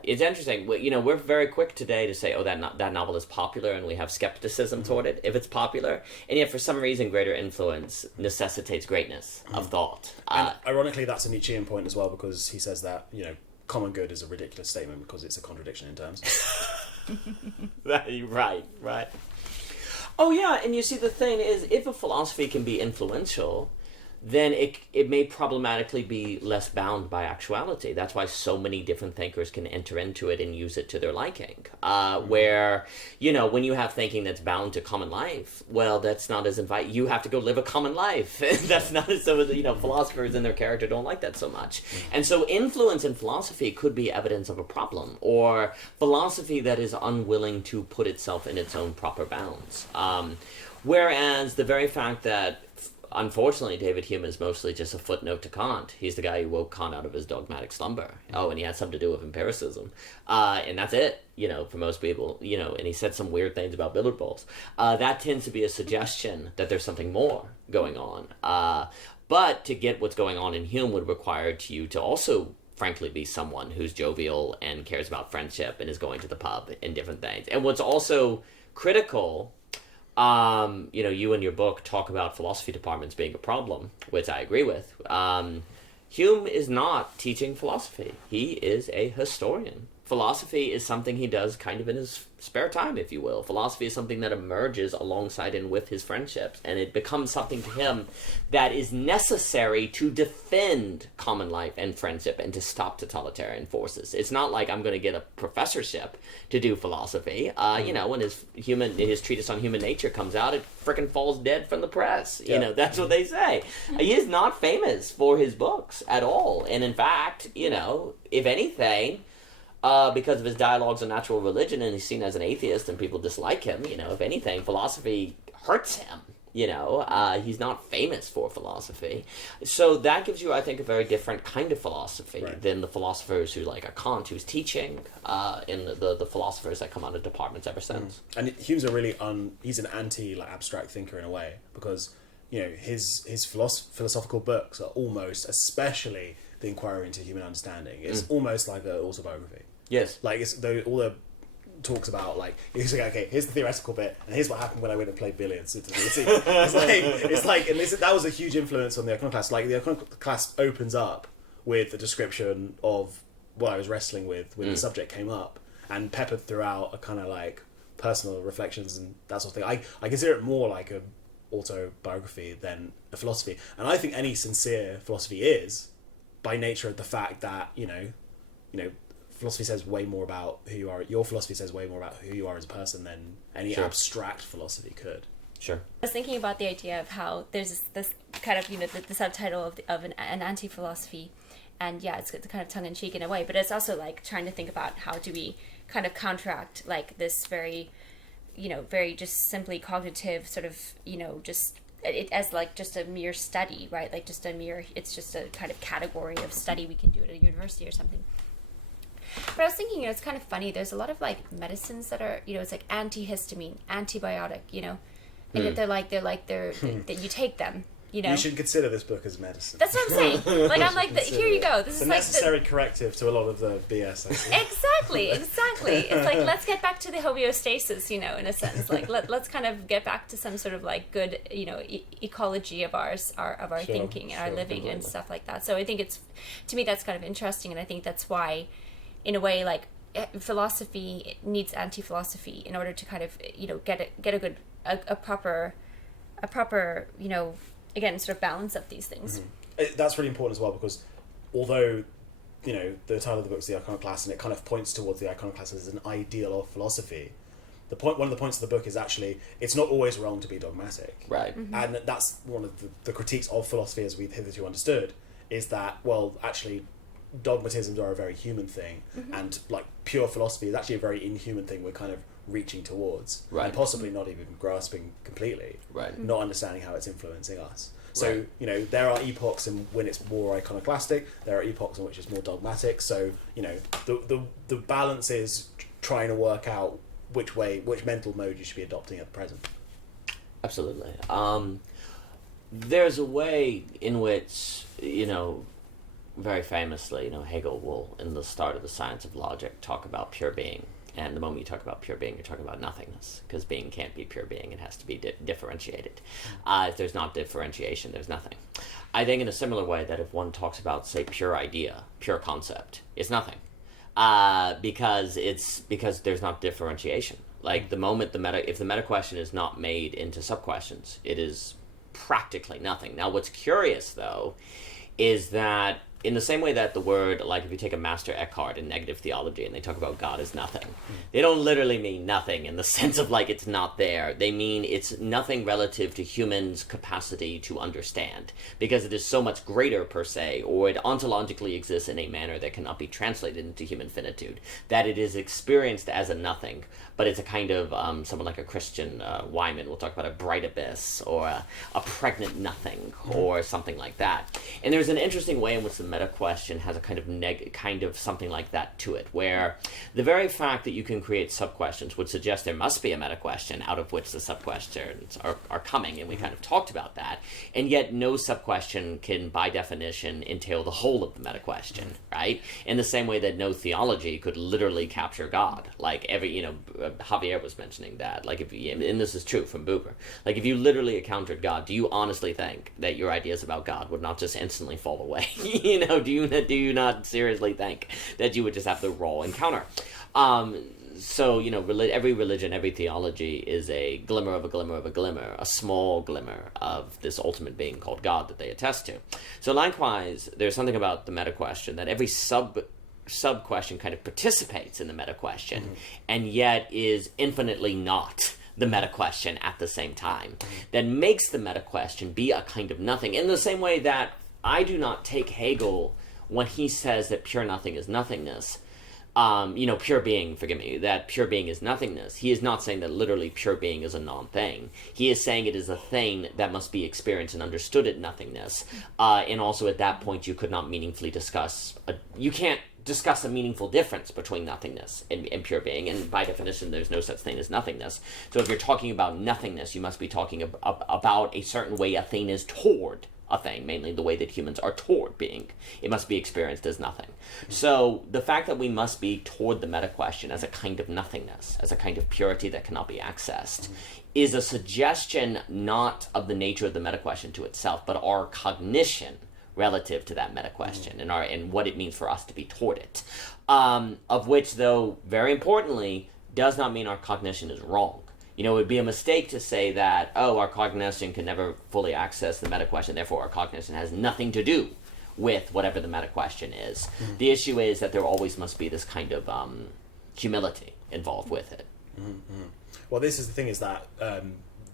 It's interesting. We're very quick today to say, oh, that novel is popular, and we have skepticism toward it if it's popular. And yet, for some reason, greater influence necessitates greatness of thought. And ironically, that's a Nietzschean point as well, because he says that, common good is a ridiculous statement because it's a contradiction in terms. Right. Oh, yeah, and you see, the thing is, if a philosophy can be influential, then it may problematically be less bound by actuality. That's why so many different thinkers can enter into it and use it to their liking. Where, when you have thinking that's bound to common life, well, that's not as you have to go live a common life. That's not as so, philosophers in their character don't like that so much. And so influence in philosophy could be evidence of a problem, or philosophy that is unwilling to put itself in its own proper bounds. Whereas the very fact that, unfortunately, David Hume is mostly just a footnote to Kant. He's the guy who woke Kant out of his dogmatic slumber. Oh, and he had something to do with empiricism. And that's it, for most people, and he said some weird things about billiard balls. That tends to be a suggestion that there's something more going on. But to get what's going on in Hume would require you to also, frankly, be someone who's jovial and cares about friendship and is going to the pub and different things. And what's also critical, you in your book talk about philosophy departments being a problem, which I agree with. Hume is not teaching philosophy. He is a historian. Philosophy is something he does kind of in his spare time, if you will. Philosophy is something that emerges alongside and with his friendships, and it becomes something to him that is necessary to defend common life and friendship and to stop totalitarian forces. It's not like I'm going to get a professorship to do philosophy. When his treatise on human nature comes out, it frickin' falls dead from the press. That's what they say. He is not famous for his books at all, and in fact, if anything, because of his dialogues on natural religion, and he's seen as an atheist and people dislike him, if anything, philosophy hurts him. He's not famous for philosophy. So that gives you, I think, a very different kind of philosophy than the philosophers who, like a Kant, who's teaching, and the philosophers that come out of departments ever since. And Hume's he's an anti-abstract thinker in a way, because, his philosophical books are almost, especially the Inquiry into Human Understanding, it's almost like an autobiography. Yes. Like, all the talks about, he's like, okay, here's the theoretical bit, and here's what happened when I went and played billiards. That was a huge influence on the Iconoclast. Like, the Iconoclast opens up with a description of what I was wrestling with when the subject came up, and peppered throughout a kind of, personal reflections and that sort of thing. I consider it more like a autobiography than a philosophy. And I think any sincere philosophy is, by nature of the fact that, philosophy says way more about who you are. Your philosophy says way more about who you are as a person than any abstract philosophy could. Sure. I was thinking about the idea of how there's this kind of, the subtitle of an anti-philosophy, and it's kind of tongue-in-cheek in a way, but it's also trying to think about how do we kind of counteract this very, very just simply cognitive sort of, just it as just a mere study, right? It's just a kind of category of study we can do at a university or something. But I was thinking, it's kind of funny. There's a lot of medicines that are, it's antihistamine, antibiotic, and that you take them, You should consider this book as medicine. That's what I'm saying. Here you go. This it's is a necessary corrective to a lot of the BS. I see. Exactly. It's let's get back to the homeostasis, in a sense. Let's kind of get back to some sort of good, ecology of our thinking and our living and stuff like that. So I think to me that's kind of interesting, and I think that's why, in a way, philosophy needs anti-philosophy in order to kind of, get a proper, again, sort of balance of these things. That's really important as well, because although, the title of the book is The Iconoclast, and it kind of points towards the Iconoclast as an ideal of philosophy, one of the points of the book is actually, it's not always wrong to be dogmatic. Right. And that's one of the critiques of philosophy as we've hitherto understood, is that, actually, dogmatisms are a very human thing, and pure philosophy is actually a very inhuman thing we're kind of reaching towards, and possibly not even grasping completely, not understanding how it's influencing us. So there are epochs when it's more iconoclastic, there are epochs in which it's more dogmatic. So the balance is trying to work out which mental mode you should be adopting at present. Absolutely. There's a way in which very famously, Hegel will, in the start of the science of logic, talk about pure being. And the moment you talk about pure being, you're talking about nothingness, because being can't be pure being. It has to be differentiated. If there's not differentiation, there's nothing. I think in a similar way that if one talks about, say, pure idea, pure concept, it's nothing. Because there's not differentiation. The moment if the meta question is not made into sub-questions, it is practically nothing. Now, what's curious, though, is that in the same way that the word, like if you take a Master Eckhart in negative theology and they talk about God as nothing, they don't literally mean nothing in the sense of like it's not there. They mean it's nothing relative to humans' capacity to understand, because it is so much greater per se, or it ontologically exists in a manner that cannot be translated into human finitude, that it is experienced as a nothing, but it's a kind of, someone like a Christian Wyman will talk about a bright abyss, or a pregnant nothing, or something like that. And there's an interesting way in which the meta-question has a kind of something like that to it, where the very fact that you can create sub-questions would suggest there must be a meta-question out of which the sub-questions are coming, and we kind of talked about that, and yet no sub-question can, by definition, entail the whole of the meta-question, right? In the same way that no theology could literally capture God. Like Javier was mentioning that, like and this is true from Buber, like if you literally encountered God, do you honestly think that your ideas about God would not just instantly fall away? Do you not seriously think that you would just have the raw encounter? So, every religion, every theology is a glimmer of a glimmer of a glimmer, a small glimmer of this ultimate being called God that they attest to. So likewise, there's something about the meta-question that every sub-question kind of participates in the meta-question, and yet is infinitely not the meta-question at the same time, that makes the meta-question be a kind of nothing, in the same way that I do not take Hegel when he says that pure nothing is nothingness, pure being, that pure being is nothingness. He is not saying that literally pure being is a non-thing. He is saying it is a thing that must be experienced and understood at nothingness. And also at that point you could not meaningfully you can't discuss a meaningful difference between nothingness and pure being, and by definition there's no such thing as nothingness. So if you're talking about nothingness, you must be talking about a certain way a thing is toward a thing, mainly the way that humans are toward being. It must be experienced as nothing. So the fact that we must be toward the meta-question as a kind of nothingness, as a kind of purity that cannot be accessed, is a suggestion not of the nature of the meta-question to itself, but our cognition relative to that meta-question and what it means for us to be toward it. Of which, though, very importantly, does not mean our cognition is wrong. It would be a mistake to say that, our cognition can never fully access the meta-question, therefore our cognition has nothing to do with whatever the meta-question is. The issue is that there always must be this kind of humility involved with it. Well, this is the thing, is that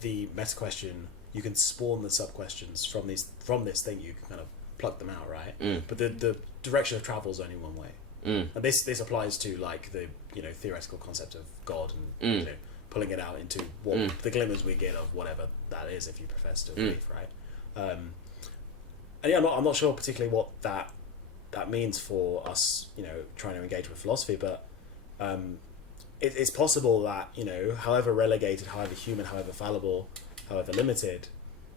the meta-question, you can spawn the sub-questions from this thing, you can kind of pluck them out, right? But the direction of travel is only one way. And this applies to like the theoretical concept of God and pulling it out into what the glimmers we get of whatever that is, if you profess to believe, right? And yeah, I'm not sure particularly what that means for us, trying to engage with philosophy, but it's possible that, however relegated, however human, however fallible, however limited,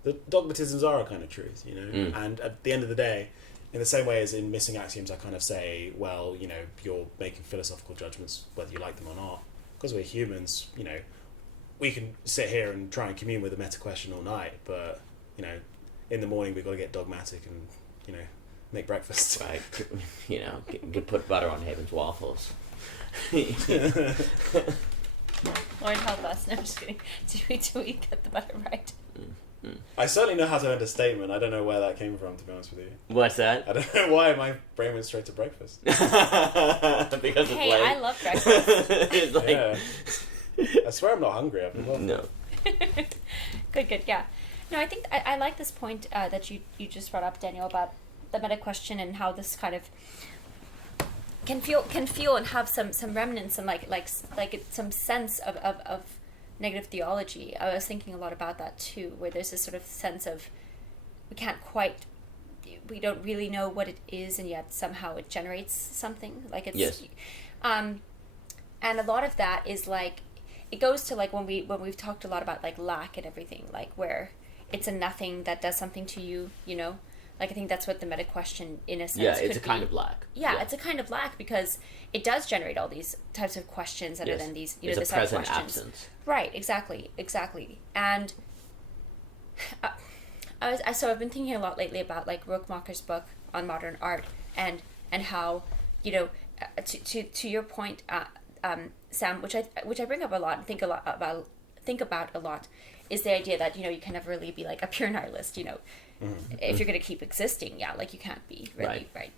the dogmatisms are a kind of truth, and at the end of the day, in the same way as in Missing Axioms, I kind of say, well, you're making philosophical judgments whether you like them or not. Because we're humans, we can sit here and try and commune with the meta-question all night, but, in the morning we've got to get dogmatic and, make breakfast. Right. Put butter on Haven's waffles. Lauren, help us. No, I'm just kidding. Do we get the butter right? I certainly know how to end a statement. I don't know where that came from, to be honest with you. What's that? I don't know why my brain went straight to breakfast. Because it's late. I love breakfast. It's like... Yeah. I swear I'm not hungry. No. Good, yeah. No, I think I like this point that you just brought up, Daniel, about the meta-question and how this kind of can feel and have some remnants and like some sense of negative theology. I was thinking a lot about that too, where there's this sort of sense of we don't really know what it is, and yet somehow it generates something. Like it's yes. And a lot of that is like, it goes to like when we've talked a lot about like lack and everything, like where it's a nothing that does something to you, Like I think that's what the meta question in a sense it's could a kind of lack. Yeah, it's a kind of lack because it does generate all these types of questions other than these, it's the a present sub-questions. absence. Right, exactly. And so I've been thinking a lot lately about like Rookmacher's book on modern art and how, to your point, Sam, which I bring up a lot and think about a lot, is the idea that you can never really be like a pure nihilist. If you're going to keep existing, like you can't be really, right?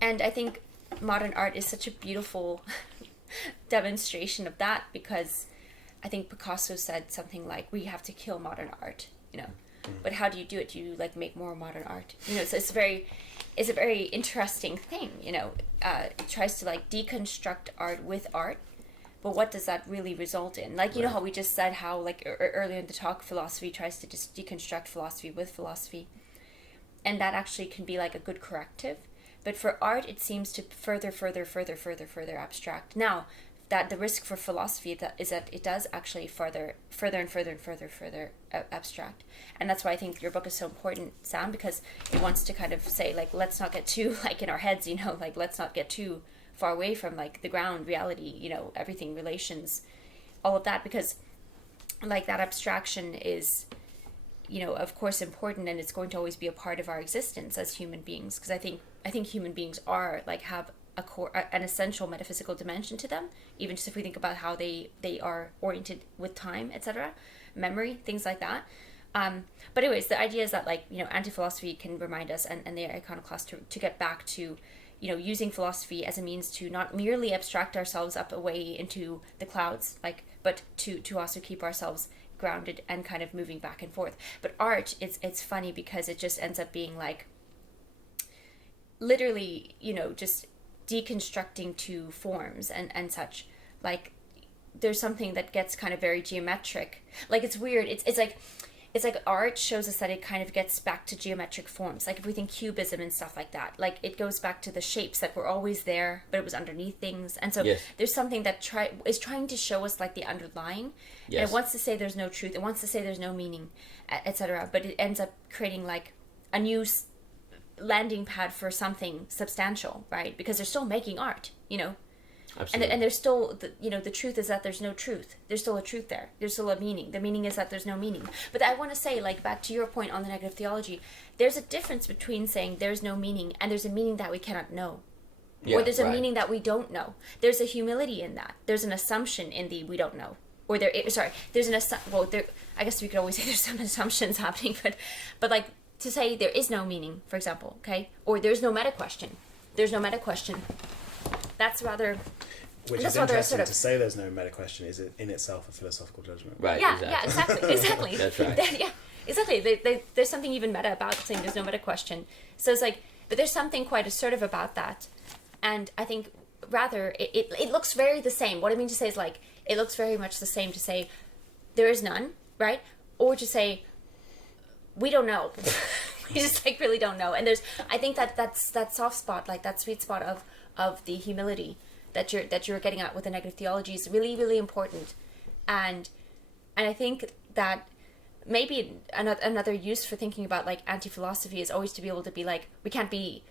And I think modern art is such a beautiful demonstration of that, because I think Picasso said something like, we have to kill modern art, but how do you do it? Do you like make more modern art? So it's a very interesting thing, it tries to like deconstruct art with art, but what does that really result in? Like, you know how we just said how like earlier in the talk, philosophy tries to just deconstruct philosophy with philosophy, and that actually can be like a good corrective. But for art, it seems to further abstract. Now, that the risk for philosophy is that it does actually further abstract. And that's why I think your book is so important, Sam, because it wants to kind of say, like, let's not get too, like, in our heads, like, let's not get too far away from, like, the ground, reality, everything, relations, all of that, because, like, that abstraction is, of course important, and it's going to always be a part of our existence as human beings, because I think human beings are, like, have a core, an essential metaphysical dimension to them, even just if we think about how they are oriented with time, etc., memory, things like that. But anyways, the idea is that, like, anti-philosophy can remind us, and the iconoclast, to get back to, using philosophy as a means to not merely abstract ourselves up away into the clouds, like, but to also keep ourselves grounded and kind of moving back and forth. But art, it's funny because it just ends up being like, literally, just deconstructing to forms and such. Like, there's something that gets kind of very geometric. Like, it's weird. It's like art shows us that it kind of gets back to geometric forms. Like, if we think cubism and stuff like that, like, it goes back to the shapes that were always there, but it was underneath things. And so there's something that is trying to show us, like, the underlying. And it wants to say there's no truth. It wants to say there's no meaning, etc. But it ends up creating, like, a new landing pad for something substantial, right? Because they're still making art, Absolutely. And there's still, the truth is that there's no truth. There's still a truth there. There's still a meaning. The meaning is that there's no meaning. But I want to say, like, back to your point on the negative theology, there's a difference between saying there's no meaning and there's a meaning that we cannot know. Or there's a meaning that we don't know. There's a humility in that. There's an assumption in the we don't know. Or there's I guess we could always say there's some assumptions happening, but like, to say there is no meaning, for example, okay? Or there's no meta question. There's no meta question. That's rather... Which is interesting to say there's no meta question is in itself a philosophical judgment. Right, yeah, exactly. That's right. Yeah, exactly. There's something even meta about saying there's no meta question. So it's like, but there's something quite assertive about that. And I think rather, it looks very the same. What I mean to say is, like, it looks very much the same to say there is none, right? Or to say, we don't know. We just, like, really don't know. And I think that's that soft spot, like that sweet spot of the humility that you're getting at with the negative theology is really, really important. And I think that maybe another use for thinking about, like, anti-philosophy is always to be able to be like, we can't be,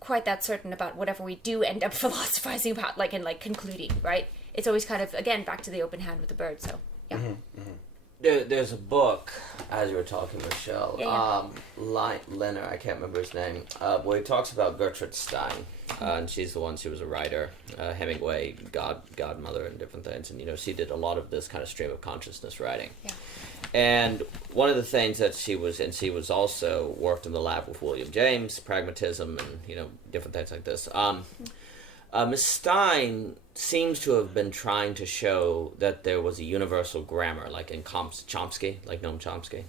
quite that certain about whatever we do end up philosophizing about, like, and, like, concluding, right? It's always kind of, again, back to the open hand with the bird. So yeah. There's a book, as you were talking, Michelle, Leonard, I can't remember his name, where he talks about Gertrude Stein, and she was a writer, Hemingway, godmother, and different things, and, she did a lot of this kind of stream of consciousness writing. Yeah. And one of the things that she was also worked in the lab with William James, pragmatism, and, different things like this. Miss Stein seems to have been trying to show that there was a universal grammar, like in Chomsky, like Noam Chomsky,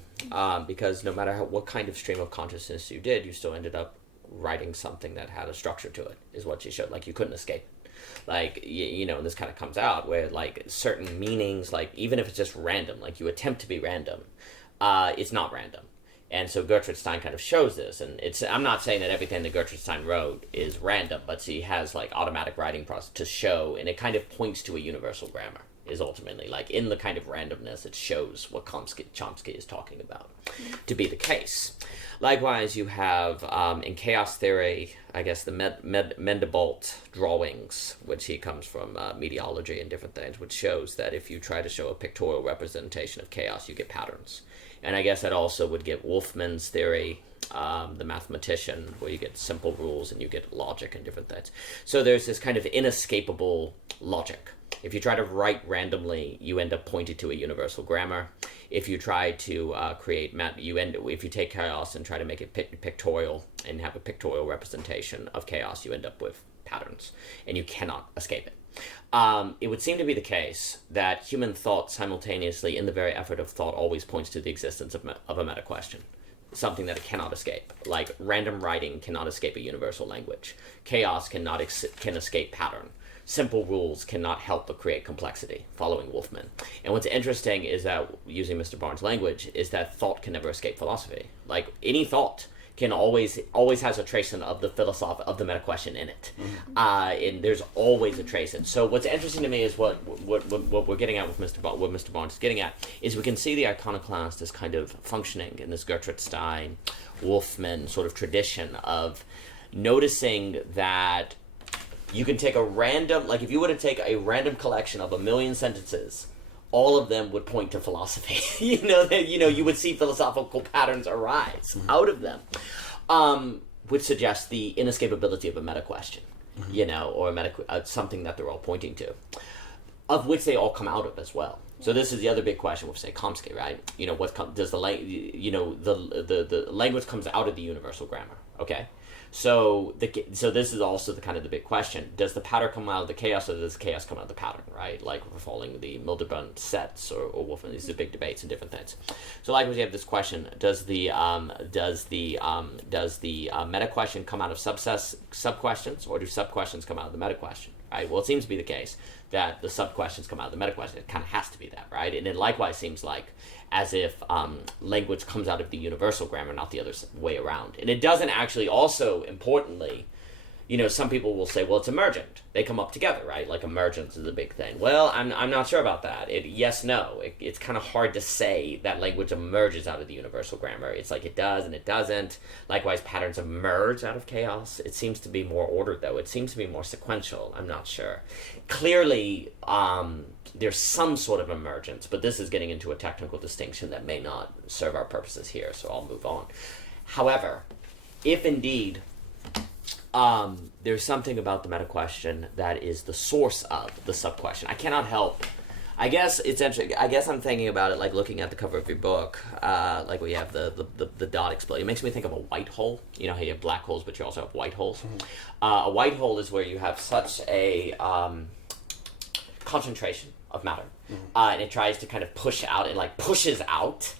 because no matter what kind of stream of consciousness you did, you still ended up writing something that had a structure to it, is what she showed. Like, you couldn't escape it. Like, and this kind of comes out where, like, certain meanings, like, even if it's just random, like, you attempt to be random, it's not random. And so Gertrude Stein kind of shows this, and I'm not saying that everything that Gertrude Stein wrote is random, but she has, like, automatic writing process to show, and it kind of points to a universal grammar, is ultimately, like, in the kind of randomness, it shows what Chomsky is talking about to be the case. Likewise, you have, in chaos theory, I guess the Mendebolt drawings, which he comes from mediology and different things, which shows that if you try to show a pictorial representation of chaos, you get patterns. And I guess that also would give Wolfman's theory, the mathematician, where you get simple rules and you get logic and different things. So there's this kind of inescapable logic. If you try to write randomly, you end up pointing to a universal grammar. If you try to create if you take chaos and try to make it pictorial and have a pictorial representation of chaos, you end up with patterns, and you cannot escape it. It would seem to be the case that human thought simultaneously, in the very effort of thought, always points to the existence of a meta question, something that it cannot escape. Like random writing cannot escape a universal language. Chaos can escape pattern. Simple rules cannot help but create complexity, following Wolfman. And what's interesting is that, using Mr. Barnes' language, is that thought can never escape philosophy. Like, any thought can always has a trace of the of the meta question in it. And there's always a trace in. So what's interesting to me is what we're getting at with what Mr. Barnes is getting at, is we can see the iconoclast as kind of functioning in this Gertrude Stein, Wolfman sort of tradition of noticing that you can take a random, like if you were to take a random collection of 1,000,000 sentences, all of them would point to philosophy. You would see philosophical patterns arise out of them, which suggests the inescapability of a meta question, or something that they're all pointing to, of which they all come out of as well. So this is the other big question with, say, Chomsky, right? Does the language comes out of the universal grammar, okay? So this is also the kind of the big question. Does the pattern come out of the chaos, or does the chaos come out of the pattern, right? Like we're following the Mildebrand sets or Wolfman. These are big debates and different things. So likewise, you have this question: Does the meta question come out of sub-questions, or do sub-questions come out of the meta question? Right? Well, it seems to be the case that the sub-questions come out of the meta question. It kind of has to be that, right? And it likewise seems like as if language comes out of the universal grammar, not the other way around. And it doesn't actually, also importantly, some people will say, well, it's emergent. They come up together, right? Like emergence is a big thing. Well, I'm not sure about that. Yes, no. It's kind of hard to say that language emerges out of the universal grammar. It's like it does and it doesn't. Likewise, patterns emerge out of chaos. It seems to be more ordered, though. It seems to be more sequential. I'm not sure. Clearly, there's some sort of emergence, but this is getting into a technical distinction that may not serve our purposes here, so I'll move on. However, if indeed there's something about the meta question that is the source of the sub-question, I cannot help. I guess it's interesting. I guess I'm thinking about it like looking at the cover of your book, like we have the dot explode. It makes me think of a white hole. You know how you have black holes, but you also have white holes. A white hole is where you have such a concentration of matter, and it tries to kind of push out, and like pushes out,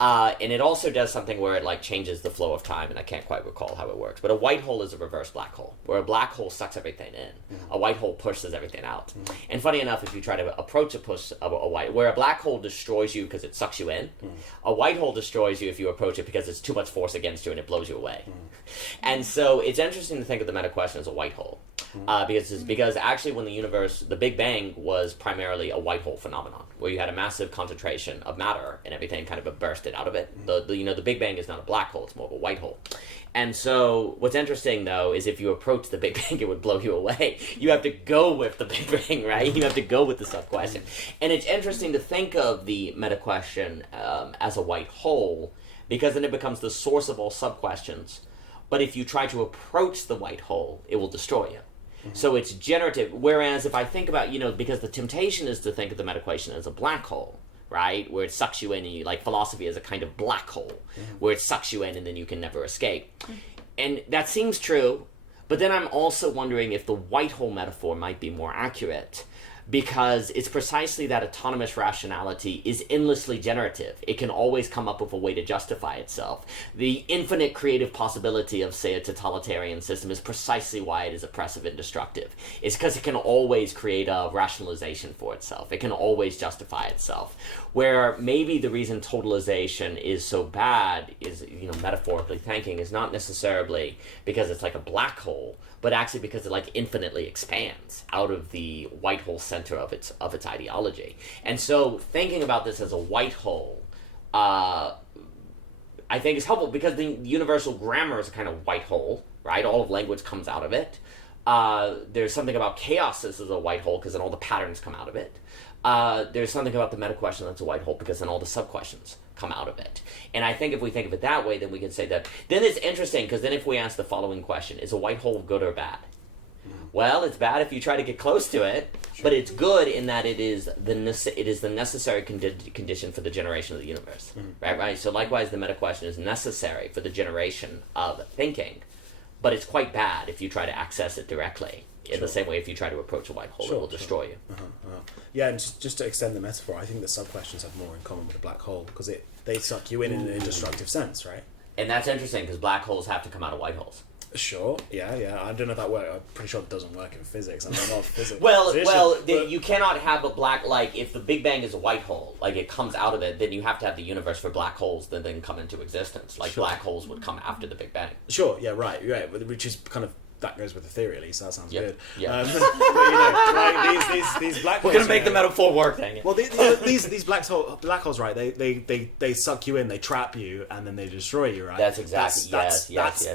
and it also does something where it like changes the flow of time, and I can't quite recall how it works, but a white hole is a reverse black hole, where a black hole sucks everything in, a white hole pushes everything out. And funny enough, if you try to approach a white, where a black hole destroys you because it sucks you in, a white hole destroys you if you approach it because it's too much force against you and it blows you away. And so it's interesting to think of the meta question as a white hole. Because actually when the Big Bang was primarily a white hole phenomenon, where you had a massive concentration of matter and everything kind of bursted out of it. The Big Bang is not a black hole, it's more of a white hole. And so what's interesting, though, is if you approach the Big Bang, it would blow you away. You have to go with the Big Bang, right? You have to go with the sub-question. And it's interesting to think of the meta question as a white hole, because then it becomes the source of all sub-questions. But if you try to approach the white hole, it will destroy you. So it's generative. Whereas if I think about, because the temptation is to think of the meta question as a black hole, right? Where it sucks you in, and like philosophy is a kind of black hole, where it sucks you in and then you can never escape. And that seems true, but then I'm also wondering if the white hole metaphor might be more accurate, because it's precisely that autonomous rationality is endlessly generative. It can always come up with a way to justify itself. The infinite creative possibility of, say, a totalitarian system is precisely why it is oppressive and destructive. It's because it can always create a rationalization for itself. It can always justify itself. Where maybe the reason totalization is so bad is, metaphorically thinking, is not necessarily because it's like a black hole, but actually because it like infinitely expands out of the white hole center of its ideology. And so thinking about this as a white hole, I think is helpful, because the universal grammar is a kind of white hole, right? All of language comes out of it. There's something about chaos as a white hole, because then all the patterns come out of it. There's something about the meta question that's a white hole, because then all the sub-questions come out of it. And I think if we think of it that way, then we can say that. Then it's interesting, because then if we ask the following question, is a white hole good or bad? Well, it's bad if you try to get close to it, but it's good in that it is the necessary condition for the generation of the universe. Right? So likewise, the meta question is necessary for the generation of thinking, but it's quite bad if you try to access it directly. In the same way, if you try to approach a white hole, it will destroy you. Yeah, and just to extend the metaphor, I think the sub-questions have more in common with a black hole, because they suck you in an indestructive sense, right? And that's interesting, because black holes have to come out of white holes. Sure, yeah. I don't know if that works. I'm pretty sure it doesn't work in physics. I'm not a physicist. You cannot have a black, like, if the Big Bang is a white hole, like, it comes out of it, then you have to have the universe for black holes that then come into existence. Like, black holes would come after the Big Bang. Sure, yeah, right, which is kind of, that goes with the theory at least, so that sounds good. Yeah. But, like, these black holes... We're going to make the metaphor work, dang it. Well, these black holes, right, they suck you in, they trap you, and then they destroy you, right? That's exactly, yes.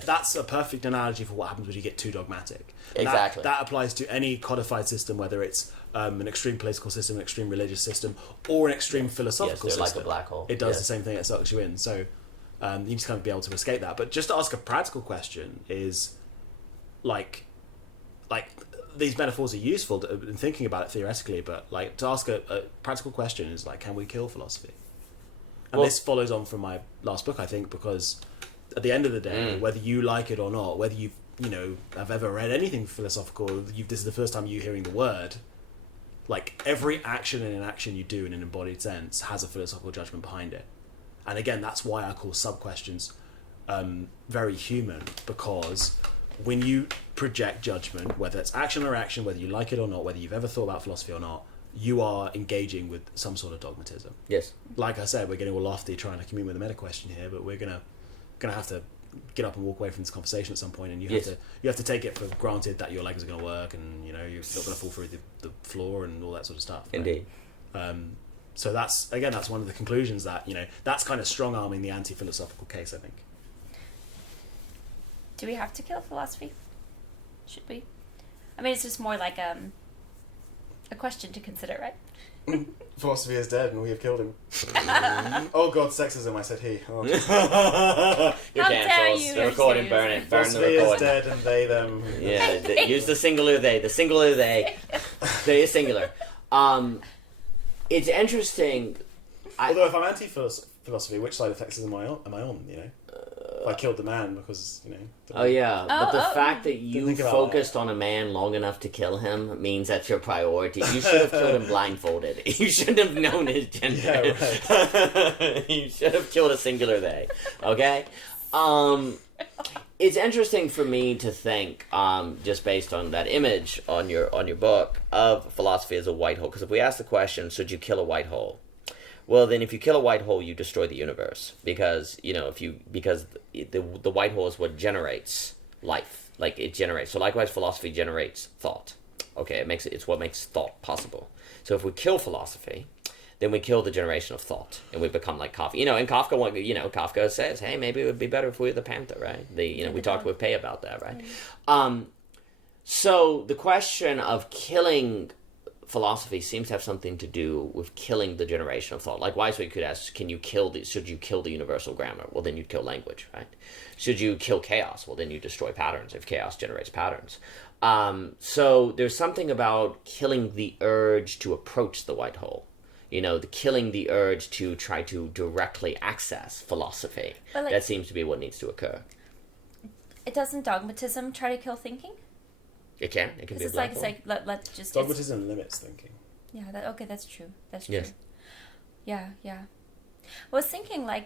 That's a perfect analogy for what happens when you get too dogmatic. Exactly. That applies to any codified system, whether it's an extreme political system, an extreme religious system, or an extreme philosophical system. Like a black hole. It does the same thing, it sucks you in. So you just kind of be able to escape that. But just to ask a practical question is... Like these metaphors are useful in thinking about it theoretically, but like to ask a practical question is like, can we kill philosophy? And this follows on from my last book, I think, because at the end of the day, whether you like it or not, whether you have ever read anything philosophical, this is the first time you're hearing the word. Like every action and inaction you do in an embodied sense has a philosophical judgment behind it, and again, that's why I call sub questions very human, because when you project judgment, whether it's action or action, whether you like it or not, whether you've ever thought about philosophy or not, you are engaging with some sort of dogmatism. Yes. Like I said, we're getting all lofty trying to commune with a meta question here, but we're gonna have to get up and walk away from this conversation at some point, and you have to take it for granted that your legs are gonna work, and you're not gonna fall through the floor and all that sort of stuff. Right? Indeed. So that's one of the conclusions that that's kind of strong arming the anti-philosophical case, I think. Do we have to kill philosophy? Should we? I mean, it's just more like a question to consider, right? Philosophy is dead, and we have killed him. Oh God, sexism! I said he. Oh. You're cancelled. The recording, burn it. Burn the recording. Philosophy is dead, and they them. Yeah, use the singular they. The singular they. They is singular. It's interesting. Although, if I'm anti-philosophy, which side of sexism am I on? I killed the man because, but the fact that you focused on a man long enough to kill him means that's your priority. You should have killed him blindfolded. You shouldn't have known his gender. Yeah, right. You should have killed a singular they. Okay? It's interesting for me to think, just based on that image on your book, of philosophy as a white hole. Because if we ask the question, should you kill a white hole? Well, then if you kill a white hole, you destroy the universe, because the white hole is what generates life. Like, it generates. So likewise, philosophy generates thought. Okay, it's what makes thought possible. So if we kill philosophy, then we kill the generation of thought, and we become like Kafka. And Kafka, Kafka says, hey, maybe it would be better if we were the panther, right? We talked with Pei about that, right? So the question of killing philosophy seems to have something to do with killing the generation of thought. Likewise, we could ask, should you kill the universal grammar? Well, then you'd kill language, right? Should you kill chaos? Well, then you destroy patterns, if chaos generates patterns. So there's something about killing the urge to approach the white hole. Killing the urge to try to directly access philosophy. That seems to be what needs to occur. It doesn't dogmatism try to kill thinking? It can. It can be a black hole. It's like let's just... Dogmatism limits thinking. Yeah, that's true. That's true. Yes. Yeah. Well, I was thinking, I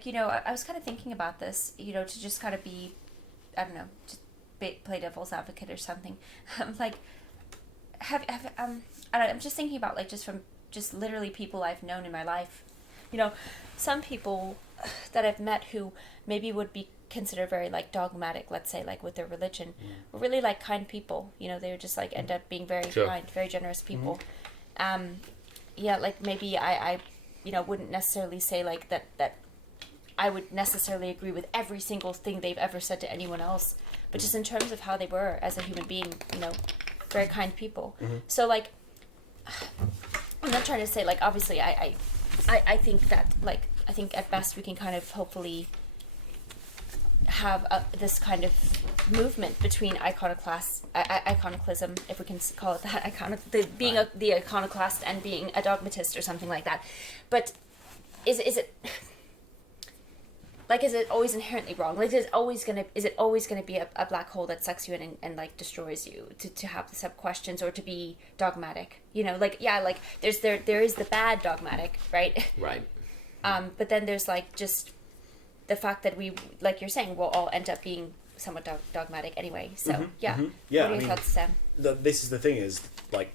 was kind of thinking about this, to just kind of be, I don't know, just play devil's advocate or something. I'm just thinking about, just literally people I've known in my life. Some people that I've met who maybe would be considered very dogmatic, let's say, with their religion, were really kind people. They would just end up being very kind, very generous people. Maybe I wouldn't necessarily say that I would necessarily agree with every single thing they've ever said to anyone else, but just in terms of how they were as a human being, very kind people. So I'm not trying to say obviously I think that I think at best we can kind of hopefully have this kind of movement between iconoclasm, if we can call it that, being the iconoclast and being a dogmatist or something like that. But is it like, is it always inherently wrong? Like, is it always gonna be a black hole that sucks you in and like destroys you to have the sub questions, or to be dogmatic? You know, like, yeah, like there is the bad dogmatic, right? Right. But then there's like just the fact that we, like you're saying, we'll all end up being somewhat dogmatic anyway. So yeah. Yeah. What are your thoughts, Sam? This is the thing, is like,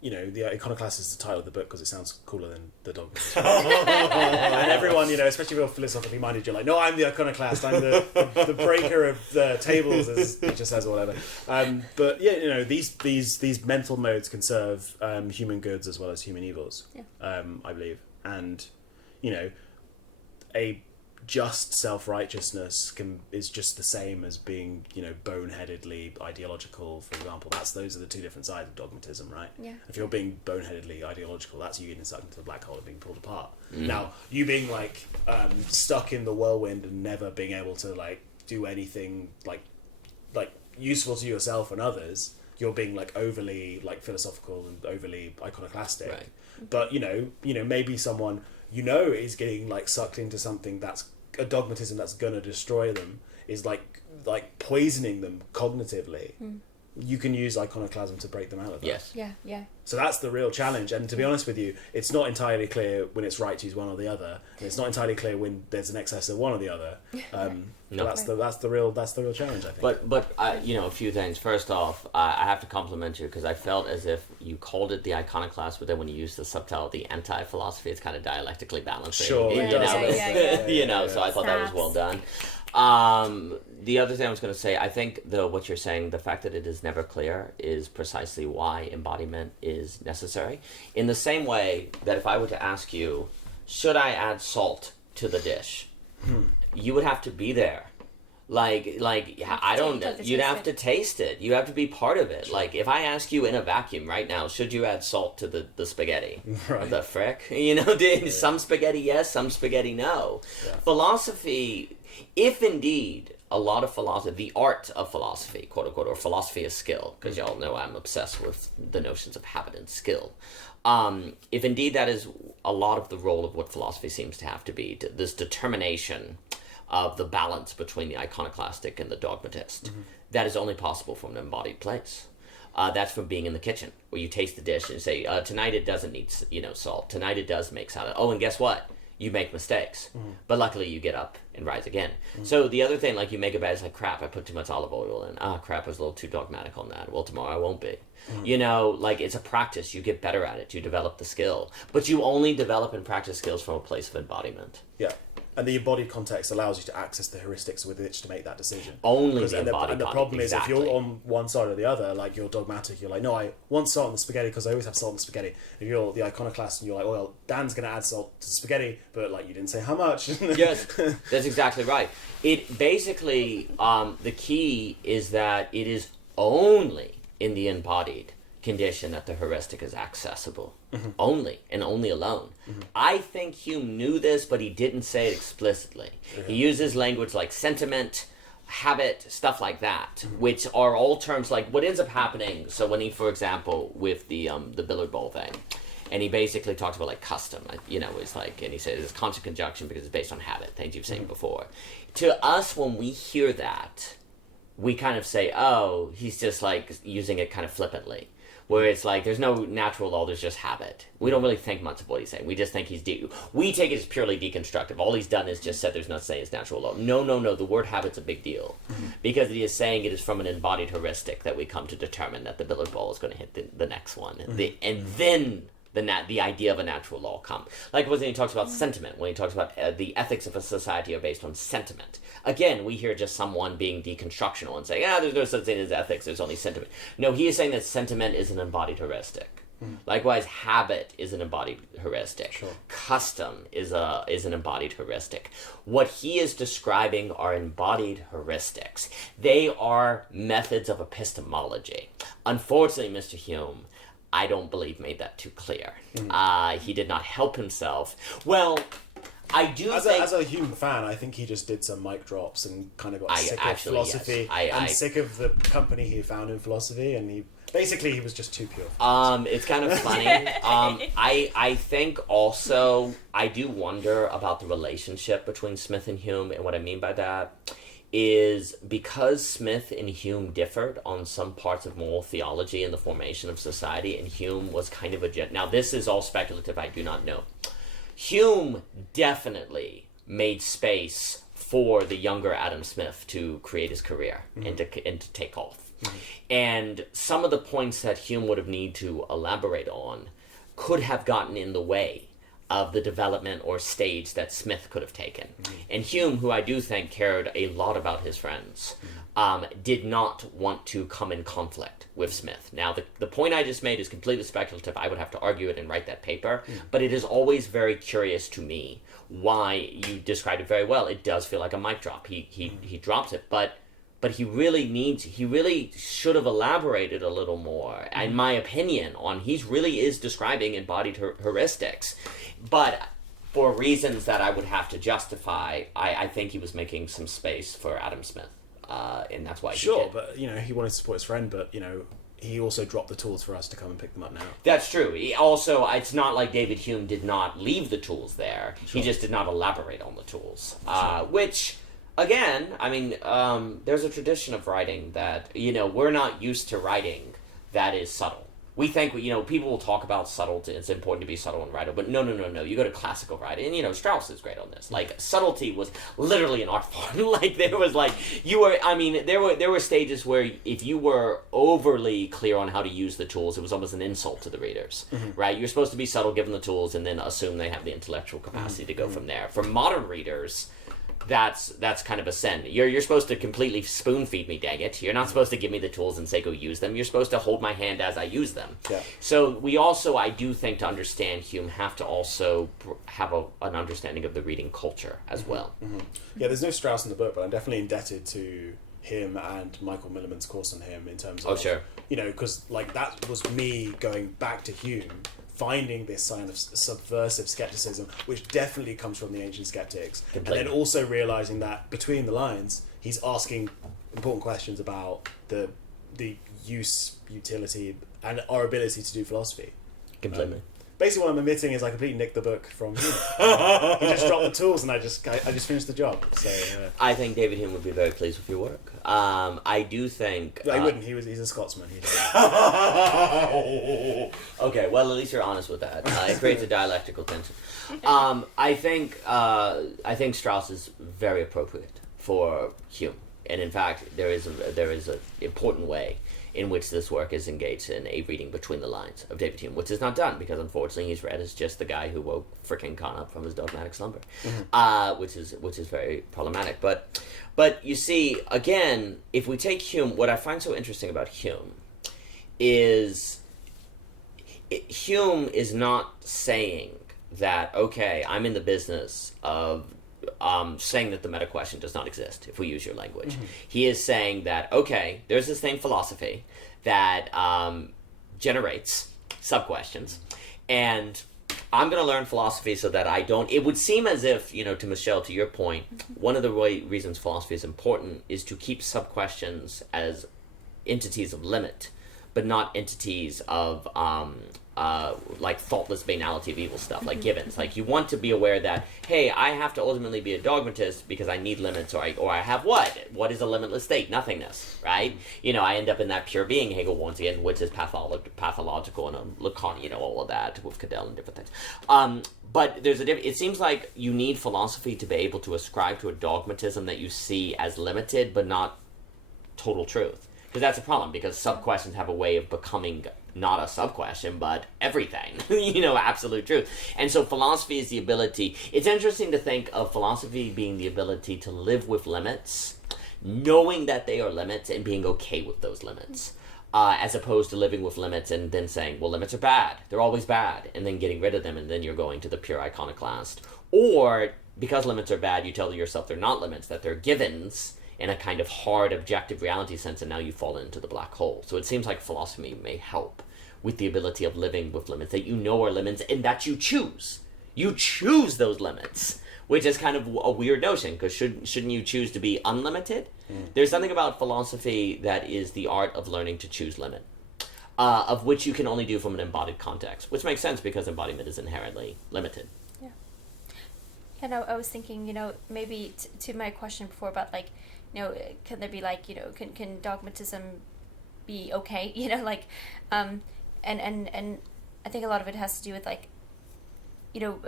you know, the Iconoclast is the title of the book because it sounds cooler than the dogmatist. And everyone, you know, especially if you're philosophically minded, you're like, no, I'm the Iconoclast. I'm the breaker of the tables, as Nietzsche says, or whatever. But yeah, you know, these mental modes can serve human goods as well as human evils. Yeah. I believe, and you know, a just self-righteousness is just the same as being, you know, boneheadedly ideological, for example. Those are the two different sides of dogmatism, right? Yeah. If you're being boneheadedly ideological, that's you getting sucked into the black hole and being pulled apart. Now, you being like stuck in the whirlwind and never being able to like do anything like useful to yourself and others, you're being like overly like philosophical and overly iconoclastic. Right. But you know, maybe someone is getting like sucked into something that's a dogmatism that's gonna destroy them, is like poisoning them cognitively. You can use iconoclasm to break them out of that. Yes. Yeah. So that's the real challenge. And to be honest with you, it's not entirely clear when it's right to use one or the other. And it's not entirely clear when there's an excess of one or the other. No. That's the real challenge, I think. But you know, a few things. First off, I have to compliment you, because I felt as if you called it the iconoclast, but then when you used the subtitle, the anti-philosophy, it's kind of dialectically balancing. Sure, you it know, does. you know. So I thought that was well done. The other thing I was going to say, I think what you're saying, the fact that it is never clear, is precisely why embodiment is necessary. In the same way that if I were to ask you, should I add salt to the dish? You would have to be there. Like I don't know. You'd have to taste it. You have to be part of it. Sure. Like if I ask you in a vacuum right now, should you add salt to the spaghetti? Right. The frick? You know, some spaghetti yes, some spaghetti no. Yeah. Philosophy, if indeed a lot of philosophy, the art of philosophy, quote unquote, or philosophy is skill, because y'all know I'm obsessed with the notions of habit and skill. If indeed that is a lot of the role of what philosophy seems to have to be, this determination of the balance between the iconoclastic and the dogmatist, that is only possible from an embodied place. That's from being in the kitchen, where you taste the dish and say, tonight it doesn't need salt. Tonight it does make salad. Oh, and guess what? You make mistakes. But luckily you get up and rise again. So the other thing, like you make a bad, it's like, crap, I put too much olive oil in. Crap, I was a little too dogmatic on that. Well, tomorrow I won't be. You know, like it's a practice. You get better at it. You develop the skill. But you only develop and practice skills from a place of embodiment. Yeah. And the embodied context allows you to access the heuristics with which to make that decision. Only the embodied And the problem is, exactly. if you're on one side or the other, like you're dogmatic, you're like, no, I want salt in the spaghetti because I always have salt in the spaghetti. If you're the iconoclast and you're like, well, Dan's going to add salt to spaghetti, but like you didn't say how much. Yes, that's exactly right. It basically, the key is that it is only in the embodied condition that the heuristic is accessible. Only, and only alone. I think Hume knew this, but he didn't say it explicitly. He uses language like sentiment, habit, stuff like that, which are all terms like what ends up happening. So when he, for example, with the billiard ball thing, and he basically talks about like custom, you know, it's like, and he says it's constant conjunction because it's based on habit, things you've seen before. To us, when we hear that, we kind of say, oh, he's just like using it kind of flippantly. Where it's like, there's no natural law, there's just habit. We don't really think much of what he's saying. We just think we take it as purely deconstructive. All he's done is just said there's not saying it's natural law. No. The word habit's a big deal. Because he is saying it is from an embodied heuristic that we come to determine that the billiard ball is going to hit the next one. And then the idea of a natural law come. Like when he talks about sentiment, when he talks about the ethics of a society are based on sentiment. Again, we hear just someone being deconstructional and saying, there's no such thing as ethics, there's only sentiment. No, he is saying that sentiment is an embodied heuristic. Likewise, habit is an embodied heuristic. Sure. Custom is an embodied heuristic. What he is describing are embodied heuristics. They are methods of epistemology. Unfortunately, Mr. Hume, I don't believe made that too clear. He did not help himself. Well, I do as think... as a Hume fan, I think he just did some mic drops and kind of got sick of philosophy yes. sick of the company he found in philosophy, and he was just too pure. It's kind of funny. I think also, I do wonder about the relationship between Smith and Hume, and what I mean by that is because Smith and Hume differed on some parts of moral theology and the formation of society, and Hume was kind of a... Now, this is all speculative, I do not know. Hume definitely made space for the younger Adam Smith to create his career and to take off. And some of the points that Hume would have needed to elaborate on could have gotten in the way of the development or stage that Smith could have taken. And Hume, who I do think cared a lot about his friends, did not want to come in conflict with Smith. Now, the point I just made is completely speculative. I would have to argue it and write that paper. But it is always very curious to me why you described it very well. It does feel like a mic drop. He drops it, but he really should have elaborated a little more, in my opinion, on he really is describing embodied heuristics. But for reasons that I would have to justify, I think he was making some space for Adam Smith. And that's why he did. But, he wanted to support his friend, but, he also dropped the tools for us to come and pick them up now. That's true. He also, it's not like David Hume did not leave the tools there. Sure. He just did not elaborate on the tools. Sure. Which... Again, I mean, there's a tradition of writing that, we're not used to writing that is subtle. We think, people will talk about subtlety, it's important to be subtle in writing, but no. You go to classical writing, and, Strauss is great on this. Like, subtlety was literally an art form. Like, there was, there were stages where if you were overly clear on how to use the tools, it was almost an insult to the readers, right? You're supposed to be subtle, give them the tools, and then assume they have the intellectual capacity to go from there. For modern readers... That's kind of a sin. You're supposed to completely spoon feed me, dang it. You're not supposed to give me the tools and say go use them. You're supposed to hold my hand as I use them. Yeah. So we also, I do think, to understand Hume, have to also have an understanding of the reading culture as well. Yeah, there's no Strauss in the book, but I'm definitely indebted to him and Michael Milliman's course on him in terms of... Oh, sure. Because that was me going back to Hume, finding this sign of subversive skepticism, which definitely comes from the ancient skeptics. Completely. And then also realizing that between the lines, he's asking important questions about the utility, and our ability to do philosophy. Completely. Basically, what I'm admitting is I completely nicked the book from Hume. He just dropped the tools, and I just finished the job. So I think David Hume would be very pleased with your work. I do think... he wouldn't. He's a Scotsman. Okay, well, at least you're honest with that. It creates a dialectical tension. I think Strauss is very appropriate for Hume. And in fact, there is an important way in which this work is engaged in a reading between the lines of David Hume, which is not done because unfortunately he's read as just the guy who woke frickin' Kant up from his dogmatic slumber, which is very problematic. But you see, again, if we take Hume, what I find so interesting about Hume is Hume is not saying that, okay, I'm in the business of saying that the meta question does not exist, if we use your language. He is saying that, okay, there's this thing, philosophy, that generates sub-questions, and I'm going to learn philosophy so that I don't... It would seem as if, to Michelle, to your point, one of the reasons philosophy is important is to keep sub-questions as entities of limit, but not entities of... like thoughtless banality of evil stuff, like givens. Like, you want to be aware that, hey, I have to ultimately be a dogmatist because I need limits, or I have what? What is a limitless state? Nothingness, right? I end up in that pure being, Hegel wants again, which is pathological and Lacan, all of that with Cadell and different things. But there's it seems like you need philosophy to be able to ascribe to a dogmatism that you see as limited, but not total truth. Because that's a problem, because sub-questions have a way of becoming not a sub-question, but everything, absolute truth. And so philosophy is the ability... It's interesting to think of philosophy being the ability to live with limits, knowing that they are limits, and being okay with those limits, as opposed to living with limits and then saying, well, limits are bad. They're always bad. And then getting rid of them, and then you're going to the pure iconoclast. Or, because limits are bad, you tell yourself they're not limits, that they're givens, in a kind of hard, objective reality sense, and now you fall into the black hole. So it seems like philosophy may help with the ability of living with limits that are limits, and that you choose. You choose those limits, which is kind of a weird notion, because shouldn't you choose to be unlimited? There's something about philosophy that is the art of learning to choose limit, of which you can only do from an embodied context, which makes sense because embodiment is inherently limited. Yeah. And I was thinking, maybe to my question before about like, can there be like, can dogmatism be okay? And I think a lot of it has to do with like,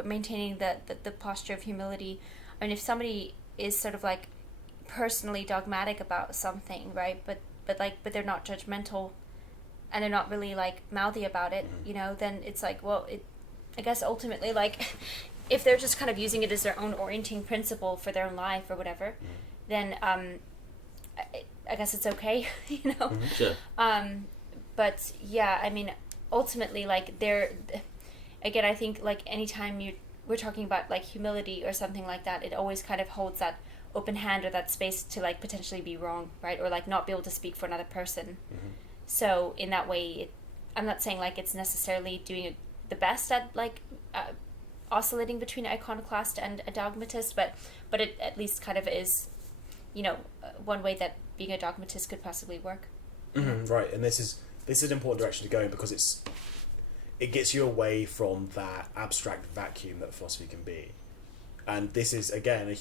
maintaining the posture of humility. I mean, if somebody is sort of like personally dogmatic about something, right? But they're not judgmental, and they're not really like mouthy about it, then it's like, well, I guess ultimately, like, if they're just kind of using it as their own orienting principle for their own life or whatever, then I guess it's okay, Sure. But yeah, I mean, ultimately, like, again, I think like anytime we're talking about like humility or something like that, it always kind of holds that open hand or that space to like potentially be wrong, right? Or like not be able to speak for another person. So in that way, I'm not saying like it's necessarily doing the best at like oscillating between an iconoclast and a dogmatist, but it at least kind of is, one way that being a dogmatist could possibly work. Right, and this is an important direction to go in, because it gets you away from that abstract vacuum that philosophy can be. And this is, again, a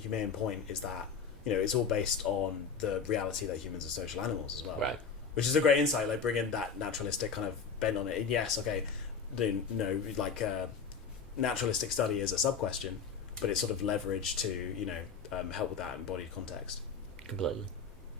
humane point, is that, it's all based on the reality that humans are social animals as well. Right. Which is a great insight, like bringing that naturalistic kind of bend on it. And yes, okay, naturalistic study is a sub-question, but it's sort of leveraged to, help with that embodied context. Completely.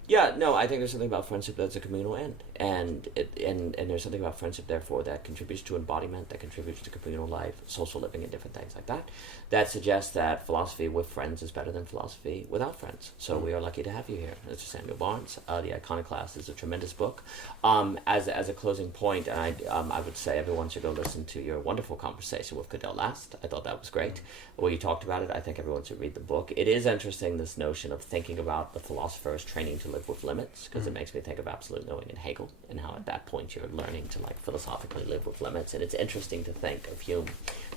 Yeah, no, I think there's something about friendship that's a communal end, and there's something about friendship, therefore, that contributes to embodiment, that contributes to communal life, social living, and different things like that. That suggests that philosophy with friends is better than philosophy without friends. So we are lucky to have you here, Mr. Samuel Barnes. The Iconoclast is a tremendous book. As a closing point, I would say everyone should go listen to your wonderful conversation with Cadell last. I thought that was great. Where you talked about it, I think everyone should read the book. It is interesting, this notion of thinking about the philosopher as training to live with limits, because it makes me think of absolute knowing in Hegel, and how at that point you're learning to like philosophically live with limits. And it's interesting to think of Hume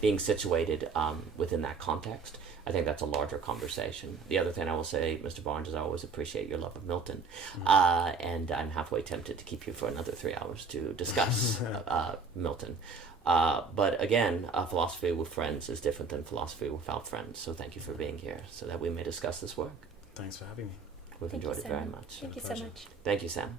being situated within that context. I think that's a larger conversation. The other thing I will say, Mr. Barnes, is I always appreciate your love of Milton, and I'm halfway tempted to keep you for another 3 hours to discuss Milton. But again, philosophy with friends is different than philosophy without friends. So thank you for being here so that we may discuss this work. Thanks for having me. We've enjoyed it very much. Thank you so much. Thank you, Sam.